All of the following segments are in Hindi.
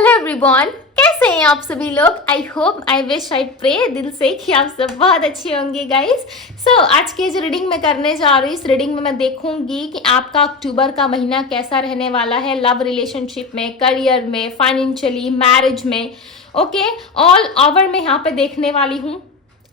हेलो एवरीवन, कैसे हैं आप सभी लोग। I hope, I wish, I pray दिल से कि आप सब बहुत अच्छे होंगे गाइस। सो आज की जो रीडिंग मैं करने जा रही हूँ, इस रीडिंग में मैं देखूंगी कि आपका अक्टूबर का महीना कैसा रहने वाला है लव रिलेशनशिप में, करियर में, फाइनेंशियली, मैरिज में। ओके, ऑल ओवर मैं यहाँ पे देखने वाली हूँ।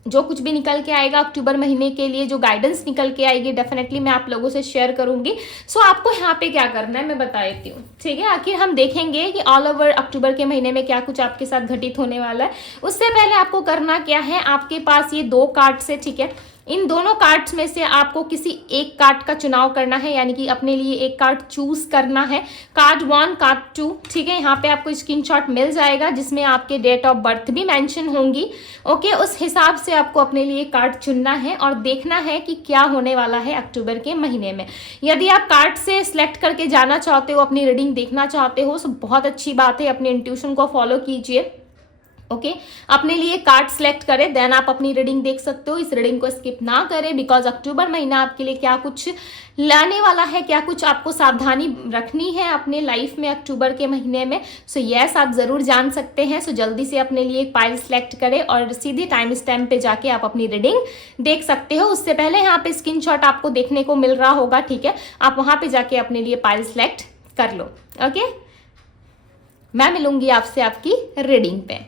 जो कुछ भी निकल के आएगा अक्टूबर महीने के लिए, जो गाइडेंस निकल के आएगी, डेफिनेटली मैं आप लोगों से शेयर करूंगी। सो आपको यहाँ पे क्या करना है मैं बता देती हूँ, ठीक है। आखिर हम देखेंगे कि ऑल ओवर अक्टूबर के महीने में क्या कुछ आपके साथ घटित होने वाला है। उससे पहले आपको करना क्या है, आपके पास ये दो कार्ड्स है, ठीक है। इन दोनों कार्ड्स में से आपको किसी एक कार्ड का चुनाव करना है, यानी कि अपने लिए एक कार्ड चूज करना है। कार्ड 1, कार्ड 2, ठीक है। यहाँ पे आपको स्क्रीनशॉट मिल जाएगा जिसमें आपके डेट ऑफ बर्थ भी मेंशन होंगी। ओके, उस हिसाब से आपको अपने लिए कार्ड चुनना है और देखना है कि क्या होने वाला है अक्टूबर के महीने में। यदि आप कार्ड से सिलेक्ट करके जाना चाहते हो, अपनी रीडिंग देखना चाहते हो, तो बहुत अच्छी बात है, अपने इंट्यूशन को फॉलो कीजिए। ओके, अपने लिए कार्ड सेलेक्ट करें, देन आप अपनी रीडिंग देख सकते हो। इस रीडिंग को स्किप ना करें, बिकॉज अक्टूबर महीना आपके लिए क्या कुछ लाने वाला है, क्या कुछ आपको सावधानी रखनी है अपने लाइफ में अक्टूबर के महीने में। सो यस, आप जरूर जान सकते हैं। सो जल्दी से अपने लिए एक पाइल सेलेक्ट करें और सीधे टाइम स्टैम्प पे जाके आप अपनी रीडिंग देख सकते हो। उससे पहले यहाँ पे स्क्रीनशॉट आपको देखने को मिल रहा होगा, ठीक है। आप वहां पे जाके अपने लिए पाइल सेलेक्ट कर लो। ओके, मैं मिलूंगी आपसे आपकी रीडिंग पे।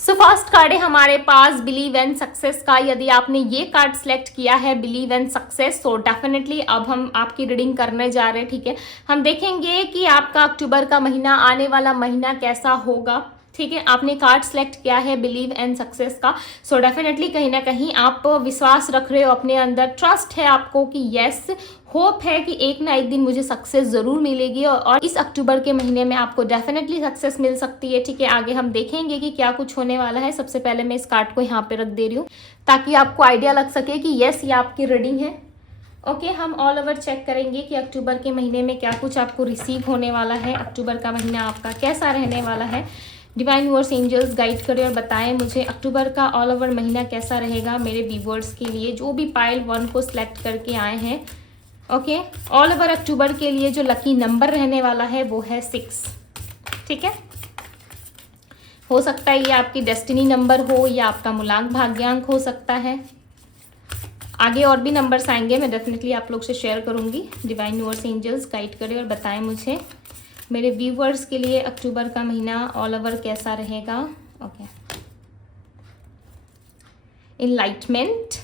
सो फर्स्ट कार्ड है हमारे पास बिलीव एंड सक्सेस का। यदि आपने ये कार्ड सेलेक्ट किया है बिलीव एंड सक्सेस, तो डेफिनेटली अब हम आपकी रीडिंग करने जा रहे हैं, ठीक है। हम देखेंगे कि आपका अक्टूबर का महीना, आने वाला महीना कैसा होगा, ठीक है। आपने कार्ड सेलेक्ट किया है बिलीव एंड सक्सेस का। सो डेफिनेटली कहीं ना कहीं आप विश्वास रख रहे हो अपने अंदर, ट्रस्ट है आपको कि यस, होप है कि एक ना एक दिन मुझे सक्सेस जरूर मिलेगी और इस अक्टूबर के महीने में आपको डेफिनेटली सक्सेस मिल सकती है, ठीक है। आगे हम देखेंगे कि क्या कुछ होने वाला है। सबसे पहले मैं इस कार्ड को यहाँ पे रख दे रही हूँ ताकि आपको आइडिया लग सके कि यस, ये आपकी रीडिंग है। ओके, हम ऑल ओवर चेक करेंगे कि अक्टूबर के महीने में क्या कुछ आपको रिसीव होने वाला है। अक्टूबर का महीना आपका कैसा रहने वाला है। डिवाइन यूनिवर्स एंजल्स गाइड करें और बताएं मुझे अक्टूबर का ऑल ओवर महीना कैसा रहेगा मेरे व्यूअर्स के लिए, जो भी पाइल 1 को सिलेक्ट करके आए हैं। ओके, ऑल ओवर अक्टूबर के लिए जो लकी नंबर रहने वाला है वो है 6, ठीक है। हो सकता है ये आपकी डेस्टिनी नंबर हो या आपका मूलांक भाग्यांक हो सकता है। आगे और भी नंबर्स आएंगे, मैं डेफिनेटली आप लोग से शेयर करूंगी। डिवाइन यूनिवर्स एंजल्स गाइड करें और बताएं मुझे मेरे व्यूअर्स के लिए अक्टूबर का महीना ऑल ओवर कैसा रहेगा। Okay, enlightenment,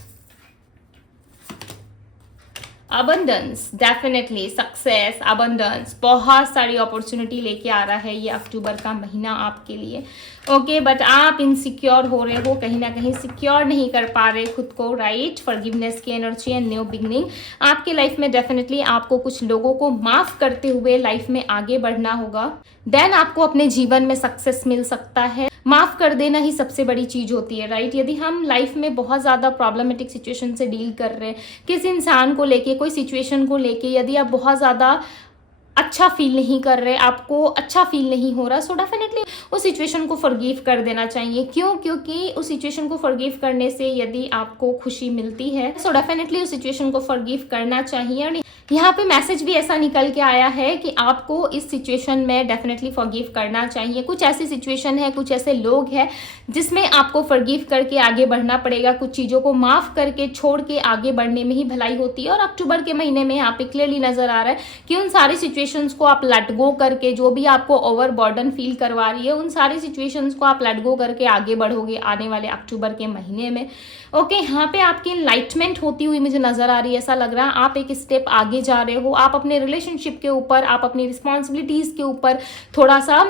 abundance, definitely success, abundance, बहुत सारी अपॉर्चुनिटी लेके आ रहा है ये अक्टूबर का महीना आपके लिए। ओके, बट आप इनसिक्योर हो रहे हो, कहीं ना कहीं सिक्योर नहीं कर पा रहे खुद को, राइट। फॉरगिवनेस की एनर्जी एंड न्यू बिगनिंग आपके लाइफ में। डेफिनेटली आपको कुछ लोगों को माफ करते हुए लाइफ में आगे बढ़ना होगा, देन आपको अपने जीवन में सक्सेस मिल सकता है। माफ कर देना ही सबसे बड़ी चीज होती है, राइट। यदि हम लाइफ में बहुत ज्यादा प्रॉब्लमेटिक सिचुएशन से डील कर रहे हैं, किसी इंसान को लेके, कोई सिचुएशन को लेके, यदि आप बहुत ज्यादा अच्छा फील नहीं कर रहे, आपको अच्छा फील नहीं हो रहा, सो डेफिनेटली उस सिचुएशन को फॉरगिव कर देना चाहिए। क्यों? क्योंकि उस सिचुएशन को फॉरगिव करने से यदि आपको खुशी मिलती है, सो डेफिनेटली उस सिचुएशन को फॉरगिव करना चाहिए। और यहाँ पे मैसेज भी ऐसा निकल के आया है कि आपको इस सिचुएशन में डेफिनेटली फॉरगिव करना चाहिए। कुछ ऐसी सिचुएशन है, कुछ ऐसे लोग हैं जिसमें आपको फॉरगिव करके आगे बढ़ना पड़ेगा। कुछ चीज़ों को माफ करके छोड़ के आगे बढ़ने में ही भलाई होती है। और अक्टूबर के महीने में यहाँ पे क्लियरली नजर आ रहा है कि उन सारी सिचुएशंस को आप लेट गो करके, जो भी आपको ओवर बर्डन फील करवा रही है, उन सारी सिचुएशंस को आप लेट गो करके आगे बढ़ोगे आने वाले अक्टूबर के महीने में। ओके, यहाँ पे आपकी इनलाइटमेंट होती हुई मुझे नजर आ रही है। ऐसा लग रहा है आप एक स्टेप आगे जा रहे हो, आप अपने रिलेशनशिप के ऊपर, आप अपनी रिस्पॉन्सिबिलिटीज के ऊपर थोड़ा सा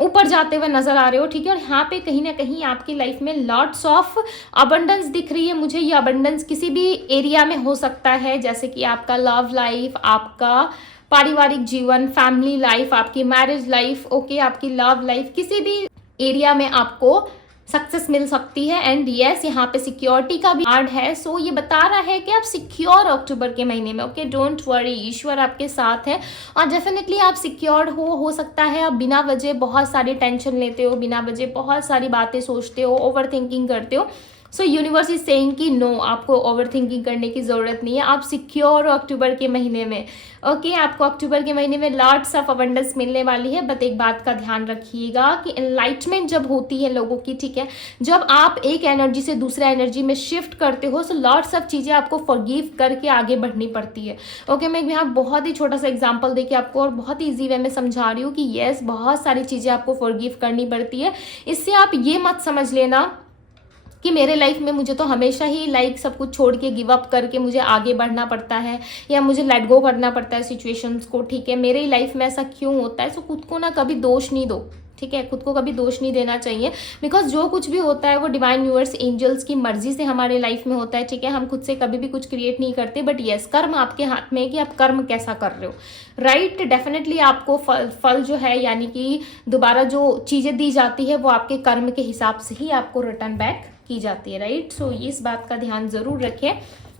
ऊपर जाते हुए नजर आ रहे हो, ठीक है। और यहाँ पे कहीं ना कहीं आपकी लाइफ में लॉट्स ऑफ अबंडेंस दिख रही है मुझे। ये अबंडेंस किसी भी एरिया में हो सकता है, जैसे कि आपका लव लाइफ, आपका पारिवारिक जीवन, फैमिली लाइफ, आपकी मैरिज लाइफ, ओके, आपकी लव लाइफ, किसी भी एरिया में आपको सक्सेस मिल सकती है। एंड यस, यहाँ पे सिक्योरिटी का भी कार्ड है। सो ये बता रहा है कि आप सिक्योर अक्टूबर के महीने में, ओके, डोंट वरी, ईश्वर आपके साथ है और डेफिनेटली आप सिक्योर हो सकता है आप बिना वजह बहुत सारी टेंशन लेते हो, बिना वजह बहुत सारी बातें सोचते हो, ओवर थिंकिंग करते हो। सो यूनिवर्स इज सेइंग कि नो, आपको ओवर थिंकिंग करने की ज़रूरत नहीं है, आप सिक्योर हो अक्टूबर के महीने में। ओके आपको अक्टूबर के महीने में लॉट्स ऑफ अबंडेंस मिलने वाली है। बट एक बात का ध्यान रखिएगा कि एनलाइटमेंट जब होती है लोगों की, ठीक है, जब आप एक एनर्जी से दूसरा एनर्जी में शिफ्ट करते हो, सो लॉट्स ऑफ चीज़ें आपको फॉरगिव करके आगे बढ़नी पड़ती है। ओके मैं यहाँ बहुत ही छोटा सा एग्जाम्पल देके आपको और बहुत ही ईजी वे में समझा रही हूँ कि येस, बहुत सारी चीज़ें आपको फॉरगिव करनी पड़ती है। इससे आप ये मत समझ लेना कि मेरे लाइफ में मुझे तो हमेशा ही लाइक सब कुछ छोड़ के गिव अप करके मुझे आगे बढ़ना पड़ता है या मुझे लेट गो करना पड़ता है सिचुएशंस को, ठीक है, मेरी लाइफ में ऐसा क्यों होता है। सो खुद को ना कभी दोष नहीं दो, ठीक है, खुद को कभी दोष नहीं देना चाहिए, बिकॉज जो कुछ भी होता है वो डिवाइन यूनिवर्स एंजल्स की मर्जी से हमारे लाइफ में होता है, ठीक है, हम खुद से कभी भी कुछ क्रिएट नहीं करते। बट यस, कर्म आपके हाथ में है कि आप कर्म कैसा कर रहे हो, राइट। डेफिनेटली आपको फल जो है यानी कि दोबारा जो चीज़ें दी जाती है वो आपके कर्म के हिसाब से ही आपको रिटर्न बैक की जाती है, राइट। सो इस बात का ध्यान ज़रूर रखें।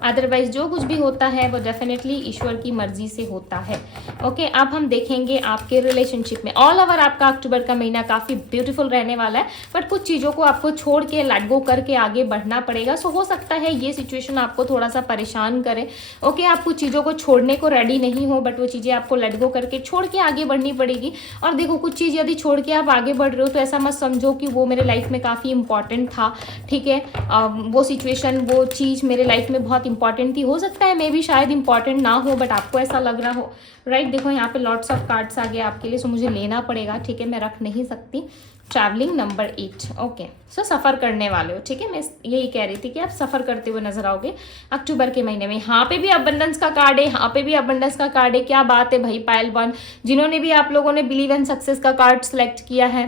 अदरवाइज जो कुछ भी होता है वो डेफिनेटली ईश्वर की मर्जी से होता है। ओके अब हम देखेंगे आपके रिलेशनशिप में। ऑल ओवर आपका अक्टूबर का महीना काफ़ी ब्यूटीफुल रहने वाला है, बट कुछ चीज़ों को आपको छोड़ के लेट गो करके आगे बढ़ना पड़ेगा। सो हो सकता है ये सिचुएशन आपको थोड़ा सा परेशान करे। ओके आप कुछ चीज़ों को छोड़ने को रेडी नहीं हो, बट वो चीज़ें आपको लेट गो करके छोड़ के आगे बढ़नी पड़ेगी। और देखो कुछ चीज़ यदि छोड़ के आप आगे बढ़ रहे हो तो ऐसा मत समझो कि वो मेरे लाइफ में काफ़ी इंपॉर्टेंट था, ठीक है, वो सिचुएशन वो चीज़ मेरे लाइफ में बहुत इंपॉर्टेंट थी। हो सकता है मे भी शायद इंपॉर्टेंट ना हो, बट आपको ऐसा लग रहा हो, राइट। देखो यहाँ पे लॉट्स ऑफ कार्ड्स आ गए आपके लिए, सो मुझे लेना पड़ेगा, ठीक है, मैं रख नहीं सकती। Travelling number 8। ओके सो सफ़र करने वाले हो, ठीक है, मैं यही कह रही थी कि आप सफ़र करते हुए नजर आओगे अक्टूबर के महीने में। यहाँ पे भी अबंडेंस का कार्ड है, यहाँ पे भी अबंडेंस का कार्ड है। क्या बात है भाई पाइल 1, जिन्होंने भी आप लोगों ने बिलीव एंड सक्सेस का कार्ड सेलेक्ट किया है,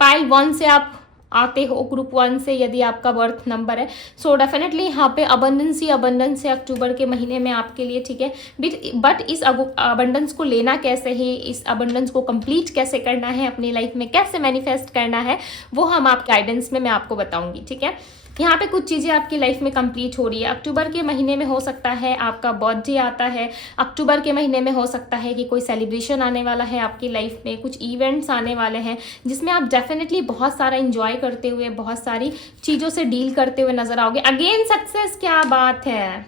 पाइल 1 से आप आते हो, ग्रुप 1 से यदि आपका बर्थ नंबर है। सो डेफिनेटली यहाँ पे अबंडेंस ही अबंडेंस है अक्टूबर के महीने में आपके लिए, ठीक है। बट इस अबंडेंस को लेना कैसे है, इस अबंडेंस को कंप्लीट कैसे करना है, अपनी लाइफ में कैसे मैनिफेस्ट करना है, वो हम आप गाइडेंस में मैं आपको बताऊंगी, ठीक है। यहाँ पे कुछ चीज़ें आपकी लाइफ में कंप्लीट हो रही है। अक्टूबर के महीने में हो सकता है आपका बर्थडे आता है, अक्टूबर के महीने में हो सकता है कि कोई सेलिब्रेशन आने वाला है आपकी लाइफ में, कुछ इवेंट्स आने वाले हैं जिसमें आप डेफिनेटली बहुत सारा इंजॉय करते हुए, बहुत सारी चीज़ों से डील करते हुए नजर आओगे। अगेन सक्सेस, क्या बात है,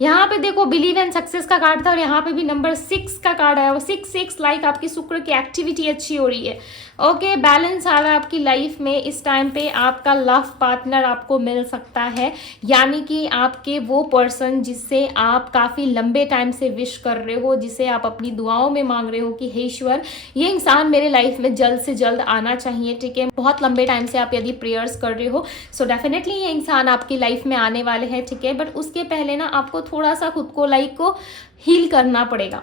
यहाँ पे देखो बिलीव एंड सक्सेस का कार्ड था और यहाँ पे भी नंबर 6 का कार्ड आया। वो 6 लाइक आपकी शुक्र की एक्टिविटी अच्छी हो रही है। ओके बैलेंस आ रहा है आपकी लाइफ में। इस टाइम पे आपका लव पार्टनर आपको मिल सकता है, यानी कि आपके वो पर्सन जिससे आप काफ़ी लंबे टाइम से विश कर रहे हो, जिसे आप अपनी दुआओं में मांग रहे हो कि हे ईश्वर ये इंसान मेरे लाइफ में जल्द से जल्द आना चाहिए, ठीक है। बहुत लंबे टाइम से आप यदि प्रेयर्स कर रहे हो, सो डेफिनेटली ये इंसान आपकी लाइफ में आने वाले हैं, ठीक है। बट उसके पहले ना आपको थोड़ा सा खुद को लाइक को हील करना पड़ेगा।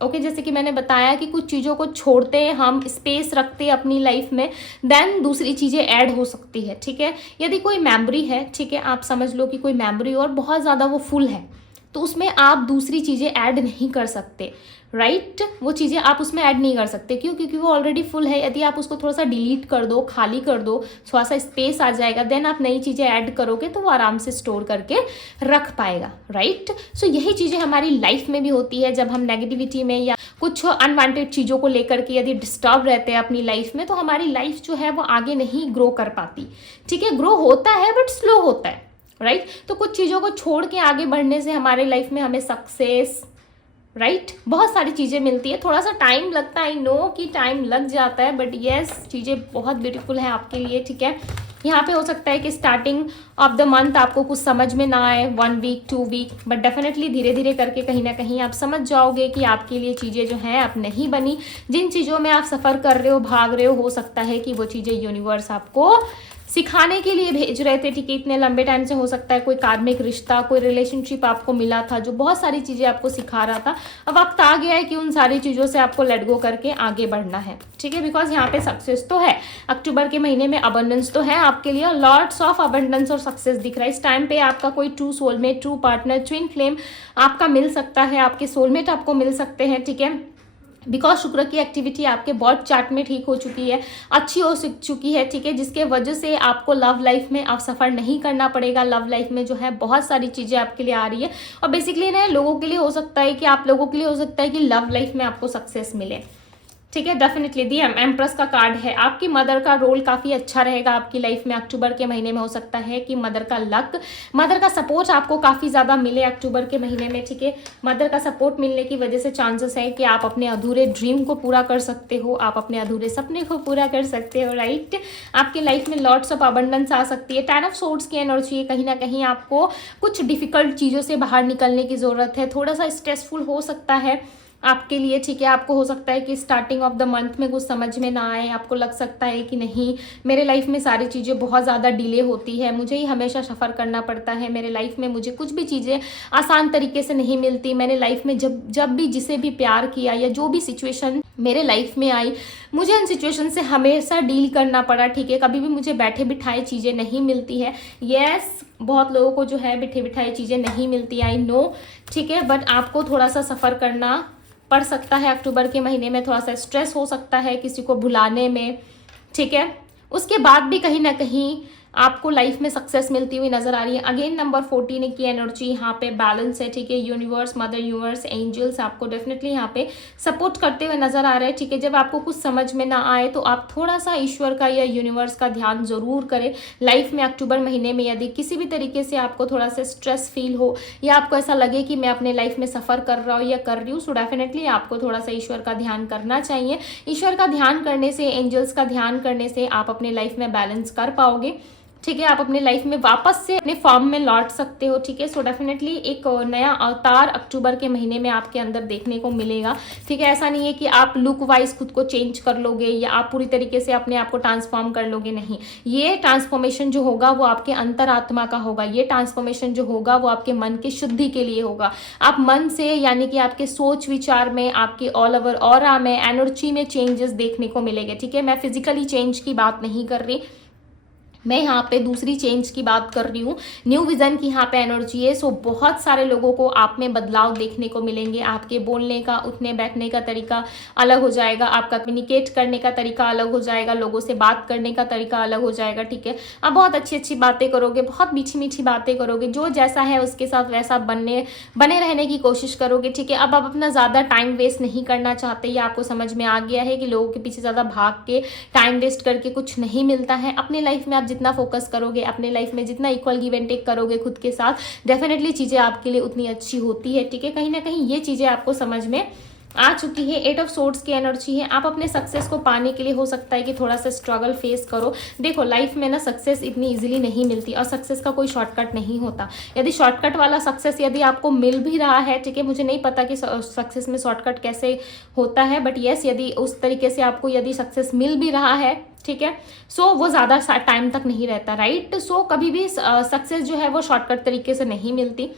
ओके जैसे कि मैंने बताया कि कुछ चीज़ों को छोड़ते हैं हम, स्पेस रखते हैं अपनी लाइफ में, देन दूसरी चीज़ें ऐड हो सकती है, ठीक है। यदि कोई मेमोरी है, ठीक है, आप समझ लो कि कोई मेमोरी और बहुत ज़्यादा वो फुल है, तो उसमें आप दूसरी चीज़ें ऐड नहीं कर सकते, राइट। वो चीज़ें आप उसमें ऐड नहीं कर सकते, क्यों? क्योंकि वो ऑलरेडी फुल है। यदि आप उसको थोड़ा सा डिलीट कर दो, खाली कर दो, थोड़ा सा स्पेस आ जाएगा, देन आप नई चीज़ें ऐड करोगे तो वो आराम से स्टोर करके रख पाएगा, राइट। सो यही चीज़ें हमारी लाइफ में भी होती है। जब हम नेगेटिविटी में या कुछ अनवांटेड चीज़ों को लेकर के यदि डिस्टर्ब रहते हैं अपनी लाइफ में, तो हमारी लाइफ जो है वो आगे नहीं ग्रो कर पाती, ठीक है। ग्रो होता है बट स्लो होता है, राइट। तो कुछ चीज़ों को छोड़ के आगे बढ़ने से हमारे लाइफ में हमें सक्सेस, राइट, बहुत सारी चीज़ें मिलती है। थोड़ा सा टाइम लगता है, आई नो कि टाइम लग जाता है, बट येस चीज़ें बहुत ब्यूटीफुल है आपके लिए, ठीक है। यहाँ पे हो सकता है कि स्टार्टिंग ऑफ द मंथ आपको कुछ समझ में ना आए, 1 वीक 2 वीक, बट डेफिनेटली धीरे धीरे करके कहीं ना कहीं आप समझ जाओगे कि आपके लिए चीज़ें जो हैं अब नहीं बनी। जिन चीज़ों में आप सफ़र कर रहे हो, भाग रहे हो सकता है कि वो चीज़ें यूनिवर्स आपको सिखाने के लिए भेज रहे थे, ठीक है। इतने लंबे टाइम से हो सकता है कोई कार्मिक रिश्ता, कोई रिलेशनशिप आपको मिला था जो बहुत सारी चीज़ें आपको सिखा रहा था। अब वक्त आ गया है कि उन सारी चीज़ों से आपको लेट गो करके आगे बढ़ना है, ठीक है। बिकॉज यहाँ पे सक्सेस तो है, अक्टूबर के महीने में अबंडेंस तो है आपके लिए, लॉट्स ऑफ अबंडेंस और सक्सेस दिख रहा है। इस टाइम पे आपका कोई true soulmate, true partner, twin flame आपका मिल सकता है, आपके सोलमेट आपको मिल सकते हैं, ठीक है। बिकॉज शुक्र की एक्टिविटी आपके बर्थ चार्ट में ठीक हो चुकी है, अच्छी हो चुकी है, ठीक है, जिसके वजह से आपको लव लाइफ में अब सफ़र नहीं करना पड़ेगा। लव लाइफ में जो है बहुत सारी चीज़ें आपके लिए आ रही है, और बेसिकली ना लोगों के लिए हो सकता है कि आप लोगों के लिए हो सकता है कि लव लाइफ में आपको सक्सेस मिले, ठीक है, डेफिनेटली दी एम्प्रेस का कार्ड है। आपकी मदर का रोल काफ़ी अच्छा रहेगा आपकी लाइफ में अक्टूबर के महीने में। हो सकता है कि मदर का लक, मदर का सपोर्ट आपको काफ़ी ज़्यादा मिले अक्टूबर के महीने में। ठीक है, मदर का सपोर्ट मिलने की वजह से चांसेस है कि आप अपने अधूरे ड्रीम को पूरा कर सकते हो, आप अपने अधूरे सपने को पूरा कर सकते हो, राइट। आपकी लाइफ में लॉट्स ऑफ अबंडेंस आ सकती है। 10 ऑफ सोर्ड्स की एनर्जी है। कहीं ना कहीं आपको कुछ डिफिकल्ट चीज़ों से बाहर निकलने की ज़रूरत है। थोड़ा सा स्ट्रेसफुल हो सकता है आपके लिए। ठीक है, आपको हो सकता है कि स्टार्टिंग ऑफ द मंथ में कुछ समझ में ना आए, आपको लग सकता है कि नहीं मेरे लाइफ में सारी चीज़ें बहुत ज़्यादा डिले होती है, मुझे ही हमेशा सफ़र करना पड़ता है, मेरे लाइफ में मुझे कुछ भी चीज़ें आसान तरीके से नहीं मिलती। मैंने लाइफ में जब भी जिसे भी प्यार किया या जो भी सिचुएशन मेरे लाइफ में आई, मुझे उन सिचुएशन से हमेशा डील करना पड़ा। ठीक है, कभी भी मुझे बैठे बिठाए चीज़ें नहीं मिलती है। यस, बहुत लोगों को जो है बैठे बिठाए चीज़ें नहीं मिलती, आई नो। ठीक है, बट आपको थोड़ा सा सफ़र करना पड़ सकता है अक्टूबर के महीने में। थोड़ा सा स्ट्रेस हो सकता है किसी को भुलाने में। ठीक है, उसके बाद भी कहीं ना कहीं आपको लाइफ में सक्सेस मिलती हुई नजर आ रही है। अगेन नंबर 14 की एनर्जी यहाँ पे बैलेंस है। ठीक है, यूनिवर्स, मदर यूनिवर्स, एंजल्स आपको डेफिनेटली यहाँ पे सपोर्ट करते हुए नजर आ रहे हैं। ठीक है, जब आपको कुछ समझ में ना आए तो आप थोड़ा सा ईश्वर का या यूनिवर्स का ध्यान जरूर करें लाइफ में अक्टूबर महीने में। यदि किसी भी तरीके से आपको थोड़ा सा स्ट्रेस फील हो या आपको ऐसा लगे कि मैं अपने लाइफ में सफ़र कर रहा हूँ या कर रही हूँ, सो डेफिनेटली आपको थोड़ा सा ईश्वर का ध्यान करना चाहिए। ईश्वर का ध्यान करने से, एंजल्स का ध्यान करने से आप अपने लाइफ में बैलेंस कर पाओगे। ठीक है, आप अपने लाइफ में वापस से अपने फॉर्म में लौट सकते हो। ठीक है, सो डेफिनेटली एक नया अवतार अक्टूबर के महीने में आपके अंदर देखने को मिलेगा। ठीक है, ऐसा नहीं है कि आप लुक वाइज खुद को चेंज कर लोगे या आप पूरी तरीके से अपने आप को ट्रांसफॉर्म कर लोगे, नहीं। ये ट्रांसफॉर्मेशन जो होगा वो आपके अंतरात्मा का होगा। ये ट्रांसफॉर्मेशन जो होगा वो आपके मन की शुद्धि के लिए होगा। आप मन से, यानी कि आपके सोच विचार में, आपके ऑल ओवर ऑरा में, एनर्जी में चेंजेस देखने को मिलेंगे। ठीक है, मैं फिजिकली चेंज की बात नहीं कर रही, मैं यहाँ पे दूसरी चेंज की बात कर रही हूँ। न्यू विजन की यहाँ पे एनर्जी है। सो बहुत सारे लोगों को आप में बदलाव देखने को मिलेंगे। आपके बोलने का, उठने बैठने का तरीका अलग हो जाएगा, आपका कम्युनिकेट करने का तरीका अलग हो जाएगा, लोगों से बात करने का तरीका अलग हो जाएगा। ठीक है, आप बहुत अच्छी अच्छी बातें करोगे, बहुत मीठी मीठी बातें करोगे, जो जैसा है उसके साथ वैसा बने रहने की कोशिश करोगे। ठीक है, अब आप अपना ज़्यादा टाइम वेस्ट नहीं करना चाहते, या आपको समझ में आ गया है कि लोगों के पीछे ज़्यादा भाग के टाइम वेस्ट करके कुछ नहीं मिलता है। अपने लाइफ में आप जितना फोकस करोगे, अपने लाइफ में जितना इक्वल गिव एंड टेक करोगे खुद के साथ, डेफिनेटली चीज़ें आपके लिए उतनी अच्छी होती है। ठीक है, कहीं ना कहीं ये चीज़ें आपको समझ में आ चुकी है। 8 ऑफ सोर्ड्स की एनर्जी है। आप अपने सक्सेस को पाने के लिए हो सकता है कि थोड़ा सा स्ट्रगल फेस करो। देखो, लाइफ में ना सक्सेस इतनी इजीली नहीं मिलती और सक्सेस का कोई शॉर्टकट नहीं होता। यदि शॉर्टकट वाला सक्सेस यदि आपको मिल भी रहा है, ठीक है, मुझे नहीं पता कि सक्सेस में शॉर्टकट कैसे होता है, बट येस, यदि उस तरीके से आपको यदि सक्सेस मिल भी रहा है, ठीक है, सो वो ज़्यादा टाइम तक नहीं रहता, राइट। सो कभी भी सक्सेस जो है वो शॉर्टकट तरीके से नहीं मिलती।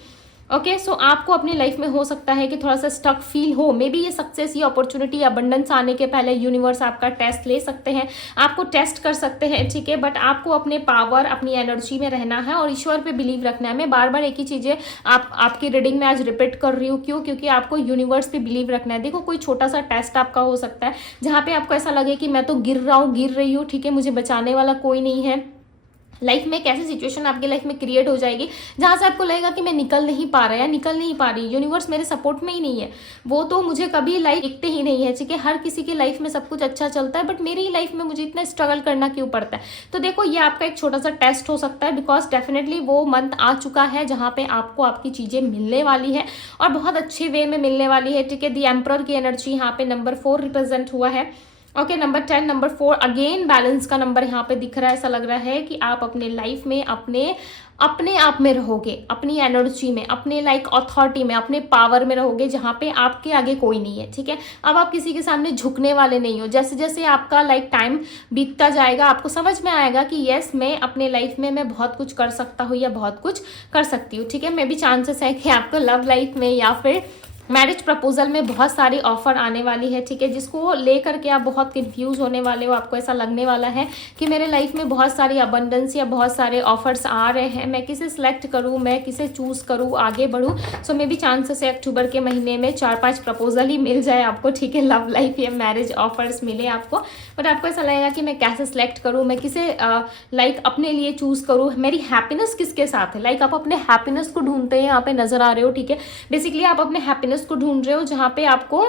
ओके, सो आपको अपनी लाइफ में हो सकता है कि थोड़ा सा स्टक फील हो। मे बी ये सक्सेस, ये अपॉर्चुनिटी, अबंडेंस आने के पहले यूनिवर्स आपका टेस्ट ले सकते हैं, आपको टेस्ट कर सकते हैं। ठीक है, बट आपको अपने पावर, अपनी एनर्जी में रहना है और ईश्वर पे बिलीव रखना है। मैं बार बार एक ही चीज़ें आपकी रीडिंग में आज रिपीट कर रही हूँ, क्यों? क्योंकि आपको यूनिवर्स पे बिलीव रखना है। देखो, कोई छोटा सा टेस्ट आपका हो सकता है जहाँ पे आपको ऐसा लगे कि मैं तो गिर रहा हूँ, गिर रही हूँ, ठीक है, मुझे बचाने वाला कोई नहीं है। लाइफ में एक ऐसी सिचुएशन आपकी लाइफ में क्रिएट हो जाएगी जहाँ से आपको लगेगा कि मैं निकल नहीं पा रहा या निकल नहीं पा रही, यूनिवर्स मेरे सपोर्ट में ही नहीं है, वो तो मुझे कभी लाइफ दिखते ही नहीं है। ठीक है, हर किसी की लाइफ में सब कुछ अच्छा चलता है, बट मेरी लाइफ में मुझे इतना स्ट्रगल करना क्यों पड़ता है? तो देखो, ये आपका एक छोटा सा टेस्ट हो सकता है, बिकॉज डेफिनेटली वो मंथ आ चुका है जहाँ पे आपको आपकी चीज़ें मिलने वाली है और बहुत अच्छे वे में मिलने वाली है। ठीक है, द एम्परर की एनर्जी यहाँ पे नंबर 4 रिप्रेजेंट हुआ है। Okay, number 10, number 4, again balance का नंबर यहाँ पे दिख रहा है। ऐसा लग रहा है कि आप अपने लाइफ में अपने आप में रहोगे, अपनी एनर्जी में, अपने लाइक अथॉरिटी में, अपने पावर में रहोगे, जहाँ पे आपके आगे कोई नहीं है। ठीक है, अब आप किसी के सामने झुकने वाले नहीं हो। जैसे जैसे आपका लाइक टाइम बीतता जाएगा, आपको समझ में आएगा कि यस, मैं अपने लाइफ में मैं बहुत कुछ कर सकता हूँ या बहुत कुछ कर सकती हूँ। ठीक है, मे भी चांसेस है कि आपको लव लाइफ में या फिर मैरिज प्रपोजल में बहुत सारी ऑफर आने वाली है। ठीक है, जिसको लेकर के आप बहुत कंफ्यूज होने वाले हो। आपको ऐसा लगने वाला है कि मेरे लाइफ में बहुत सारी अबंडेंस या बहुत सारे ऑफर्स आ रहे हैं, मैं किसे सिलेक्ट करूं, मैं किसे चूज करूं, आगे बढ़ूं। सो मे बी चांसेस है अक्टूबर के महीने में 4-5 प्रपोजल ही मिल जाए आपको। ठीक है, लव लाइफ या मैरिज ऑफर्स मिले आपको, बट आपको ऐसा लगेगा कि मैं कैसे सिलेक्ट करूँ, मैं किसे लाइक अपने लिए चूज करूँ, मेरी हैप्पीनेस किसके साथ है। लाइक आप अपने हैप्पीनेस को ढूंढते हैं, यहाँ पे नजर आ रहे हो। ठीक है, बेसिकली आप अपने हैप्पीनेस को ढूंढ रहे हो जहाँ पे आपको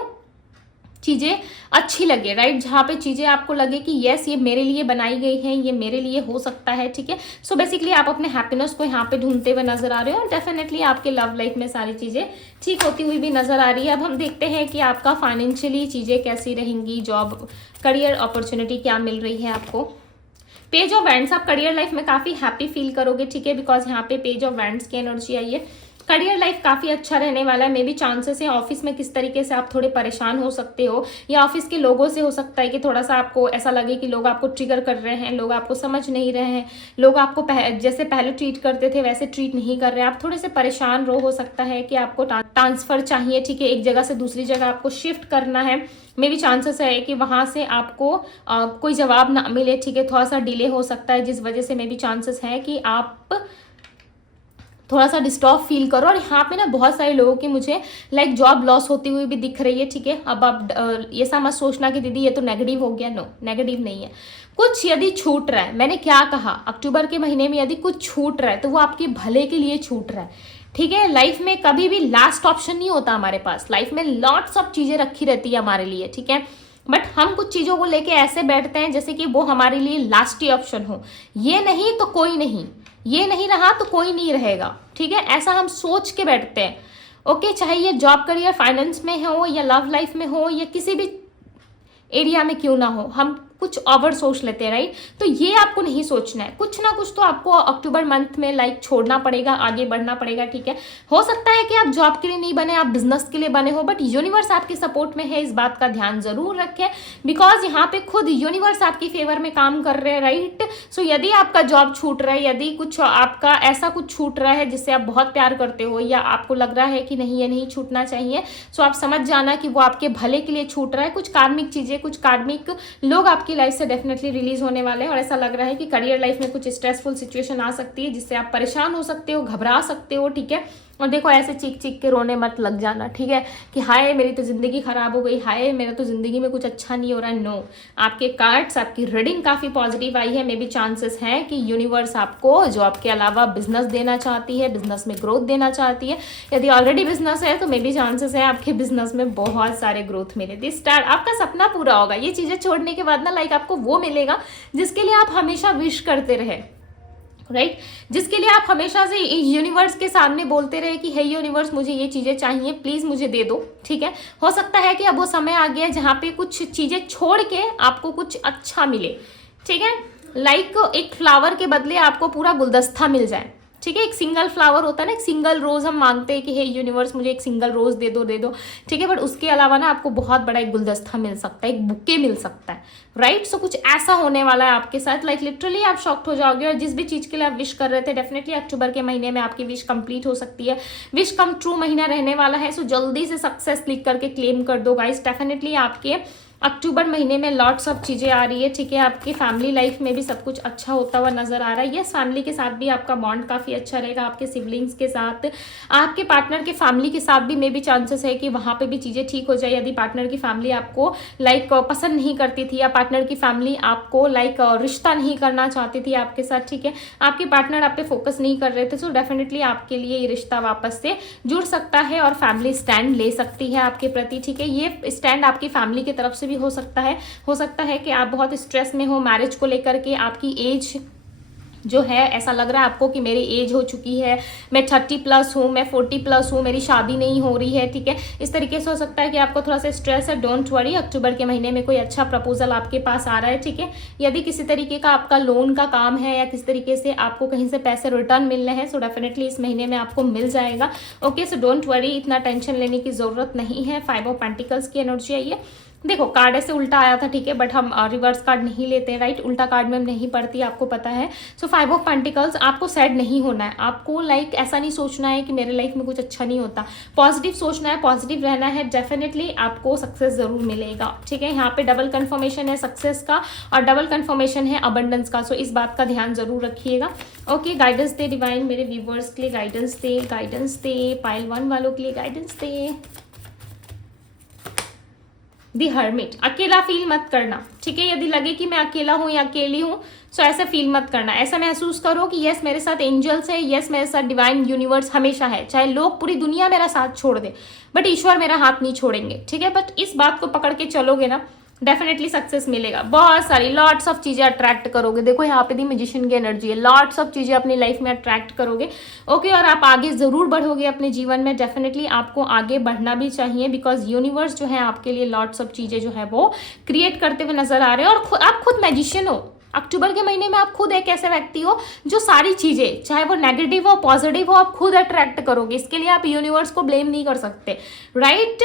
चीज़ें अच्छी लगे, राइट, जहाँ पे चीज़ें आपको लगे कि यस ये मेरे लिए बनाई गई हैं, ये मेरे लिए हो सकता है, ठीक है। सो बेसिकली आप अपने हैप्पीनेस को यहाँ पे ढूंढते हुए नजर आ रहे हो और डेफिनेटली आपके लव लाइफ में सारी चीज़ें ठीक होती हुई भी नजर आ रही है। अब हम देखते हैं कि आपका फाइनेंशियली चीज़ें कैसी रहेंगी, जॉब करियर अपॉर्चुनिटी क्या मिल रही है आपको। पेज ऑफ वैंड्स, आप करियर लाइफ में काफ़ी हैप्पी फील करोगे, ठीक है, बिकॉज यहाँ पे पेज ऑफ वैंड्स की एनर्जी आई है। करियर लाइफ काफ़ी अच्छा रहने वाला है। मे बी चांसेस है ऑफिस में किस तरीके से आप थोड़े परेशान हो सकते हो, या ऑफिस के लोगों से हो सकता है कि थोड़ा सा आपको ऐसा लगे कि लोग आपको ट्रिगर कर रहे हैं, लोग आपको समझ नहीं रहे हैं, लोग आपको जैसे पहले ट्रीट करते थे वैसे ट्रीट नहीं कर रहे हैं, आप थोड़े से परेशान हो सकता है कि आपको ट्रांसफ़र चाहिए, ठीक है, एक जगह से दूसरी जगह आपको शिफ्ट करना है। मे भी चांसेस है कि वहाँ से आपको कोई जवाब ना मिले, ठीक है, थोड़ा सा डिले हो सकता है, जिस वजह से मे भी चांसेस है कि आप थोड़ा सा डिस्टर्ब फील करो। और यहाँ पे ना बहुत सारे लोगों की मुझे लाइक जॉब लॉस होती हुई भी दिख रही है, ठीक है। अब आप ये सा मत सोचना कि दीदी ये तो नेगेटिव हो गया, नो, नेगेटिव नहीं है। कुछ यदि छूट रहा है, मैंने क्या कहा, अक्टूबर के महीने में यदि कुछ छूट रहा है तो वो आपके भले के लिए छूट रहा है, ठीक है। लाइफ में कभी भी लास्ट ऑप्शन नहीं होता हमारे पास, लाइफ में लॉट्स ऑफ चीज़ें रखी रहती है हमारे लिए, ठीक है, बट हम कुछ चीज़ों को लेके ऐसे बैठते हैं जैसे कि वो हमारे लिए लास्ट ही ऑप्शन हो। ये नहीं तो कोई नहीं, ये नहीं रहा तो कोई नहीं रहेगा, ठीक है, ऐसा हम सोच के बैठते हैं। ओके, चाहे ये जॉब करियर फाइनेंस में हो या लव लाइफ में हो या किसी भी एरिया में क्यों ना हो, हम कुछ ओवर सोच लेते हैं, राइट। तो ये आपको नहीं सोचना है, कुछ ना कुछ तो आपको अक्टूबर मंथ में लाइक छोड़ना पड़ेगा, आगे बढ़ना पड़ेगा, ठीक है। हो सकता है कि आप जॉब के लिए नहीं बने, आप बिजनेस के लिए बने हो, बट यूनिवर्स आपके सपोर्ट में है, इस बात का ध्यान जरूर रखें, बिकॉज यहाँ पे खुद यूनिवर्स आपकी फेवर में काम कर रहे हैं, राइट। सो यदि आपका जॉब छूट रहा है, यदि कुछ आपका ऐसा कुछ छूट रहा है जिससे आप बहुत प्यार करते हो या आपको लग रहा है कि नहीं ये नहीं छूटना चाहिए, सो आप समझ जाना कि वो आपके भले के लिए छूट रहा है। कुछ कार्मिक चीजें, कुछ कार्मिक लोग आपकी लाइफ से डेफिनेटली रिलीज होने वाले हैं। और ऐसा लग रहा है कि करियर लाइफ में कुछ स्ट्रेसफुल सिचुएशन आ सकती है जिससे आप परेशान हो सकते हो, घबरा सकते हो, ठीक है। और देखो ऐसे चीख चीख के रोने मत लग जाना, ठीक है, कि हाय मेरी तो ज़िंदगी ख़राब हो गई, हाय मेरा तो ज़िंदगी में कुछ अच्छा नहीं हो रहा है। नो, आपके कार्ड्स, आपकी रीडिंग काफ़ी पॉजिटिव आई है। मे बी चांसेस हैं कि यूनिवर्स आपको जॉब के अलावा बिजनेस देना चाहती है, बिजनेस में ग्रोथ देना चाहती है। यदि ऑलरेडी बिजनेस है तो मे बी चांसेस है आपके बिजनेस में बहुत सारे ग्रोथ मिले। दिस स्टार्ट आपका सपना पूरा होगा। ये चीज़ें छोड़ने के बाद ना लाइक आपको वो मिलेगा जिसके लिए आप हमेशा विश करते रहे, राइट, जिसके लिए आप हमेशा से यूनिवर्स के सामने बोलते रहे कि हे यूनिवर्स मुझे ये चीज़ें चाहिए, प्लीज़ मुझे दे दो, ठीक है। हो सकता है कि अब वो समय आ गया जहाँ पे कुछ चीज़ें छोड़ के आपको कुछ अच्छा मिले, ठीक है। लाइक एक फ्लावर के बदले आपको पूरा गुलदस्ता मिल जाए, ठीक है। एक सिंगल फ्लावर होता है ना, एक सिंगल रोज हम मांगते हैं कि हे यूनिवर्स मुझे एक सिंगल रोज दे दो, ठीक है, बट उसके अलावा ना आपको बहुत बड़ा एक गुलदस्ता मिल सकता है, एक बुके मिल सकता है, राइट। सो कुछ ऐसा होने वाला है आपके साथ, लाइक लिटरली आप शॉक्ड हो जाओगे। और जिस भी चीज़ के लिए आप विश कर रहे थे, डेफिनेटली अक्टूबर के महीने में आपकी विश कंप्लीट हो सकती है। विश कम ट्रू महीना रहने वाला है। सो जल्दी से सक्सेस क्लिक करके क्लेम कर दो गाइस। डेफिनेटली आपके अक्टूबर महीने में लॉट्स ऑफ चीज़ें आ रही है, ठीक है। आपकी फैमिली लाइफ में भी सब कुछ अच्छा होता हुआ नजर आ रहा है। यस, फैमिली के साथ भी आपका बॉन्ड काफ़ी अच्छा रहेगा, आपके सिबलिंग्स के साथ, आपके पार्टनर के फैमिली के साथ भी मे भी चांसेस है कि वहाँ पे भी चीज़ें ठीक हो जाए। यदि पार्टनर की फैमिली आपको लाइक पसंद नहीं करती थी या पार्टनर की फैमिली आपको लाइक रिश्ता नहीं करना चाहती थी आपके साथ, ठीक है, आपके पार्टनर आप पे फोकस नहीं कर रहे थे, सो डेफिनेटली आपके लिए ये रिश्ता वापस से जुड़ सकता है और फैमिली स्टैंड ले सकती है आपके प्रति, ठीक है। ये स्टैंड आपकी फैमिली की तरफ से भी हो सकता है कि आप बहुत स्ट्रेस में हो मैरिज को लेकर के, आपकी एज जो है ऐसा लग रहा है आपको कि मेरी एज हो चुकी है, मैं 30+ हूँ, मैं 40+ हूँ, मेरी शादी नहीं हो रही है, ठीक है। इस तरीके से हो सकता है कि आपको थोड़ा सा स्ट्रेस है। डोंट वरी, अक्टूबर के महीने में कोई अच्छा प्रपोजल आपके पास आ रहा है, ठीक है। यदि किसी तरीके का आपका लोन का काम है या किसी तरीके से आपको कहीं से पैसे रिटर्न मिलने हैं, सो डेफिनेटली इस महीने में आपको मिल जाएगा। ओके, सो डोंट वरी, इतना टेंशन लेने की ज़रूरत नहीं है। 5 ऑफ पेंटिकल्स की एनर्जी आई है। देखो कार्ड ऐसे उल्टा आया था, ठीक है, बट हम रिवर्स कार्ड नहीं लेते हैं, राइट। उल्टा कार्ड में नहीं पड़ती, आपको पता है। सो 5 ऑफ पेंटिकल्स, आपको सैड नहीं होना है, आपको लाइक ऐसा नहीं सोचना है कि मेरे लाइफ में कुछ अच्छा नहीं होता। पॉजिटिव सोचना है, पॉजिटिव रहना है, डेफिनेटली आपको सक्सेस जरूर मिलेगा, ठीक है। यहाँ पे डबल कन्फर्मेशन है सक्सेस का और डबल कन्फर्मेशन है अबंडेंस का, सो इस बात का ध्यान जरूर रखिएगा। ओके, गाइडेंस दे डिवाइन, मेरे व्यूवर्स के लिए गाइडेंस दे, पाइल 1 वालों के लिए गाइडेंस दे। द हर्मिट, अकेला फील मत करना, ठीक है। यदि लगे कि मैं अकेला हूँ या अकेली हूँ, सो ऐसे फील मत करना। ऐसा महसूस करो कि यस मेरे साथ एंजल्स है, यस मेरे साथ डिवाइन यूनिवर्स हमेशा है, चाहे लोग पूरी दुनिया मेरा साथ छोड़ दे बट ईश्वर मेरा हाथ नहीं छोड़ेंगे, ठीक है। बट इस बात को पकड़ के चलोगे ना, डेफिनेटली सक्सेस मिलेगा। बहुत सारी लॉट्स ऑफ चीज़ें अट्रैक्ट करोगे। देखो यहाँ पे दी मैजिशियन की एनर्जी है, लॉट्स ऑफ चीज़ें अपनी लाइफ में अट्रैक्ट करोगे, ओके। और आप आगे ज़रूर बढ़ोगे अपने जीवन में। डेफिनेटली आपको आगे बढ़ना भी चाहिए, बिकॉज यूनिवर्स जो है आपके लिए लॉट्स ऑफ चीज़ें जो है वो क्रिएट करते हुए नजर आ रहे हैं। और आप खुद मैजिशियन हो। अक्टूबर के महीने में आप खुद एक ऐसे व्यक्ति हो जो सारी चीज़ें, चाहे वो नेगेटिव हो पॉजिटिव हो, आप खुद अट्रैक्ट करोगे। इसके लिए आप यूनिवर्स को ब्लेम नहीं कर सकते, राइट।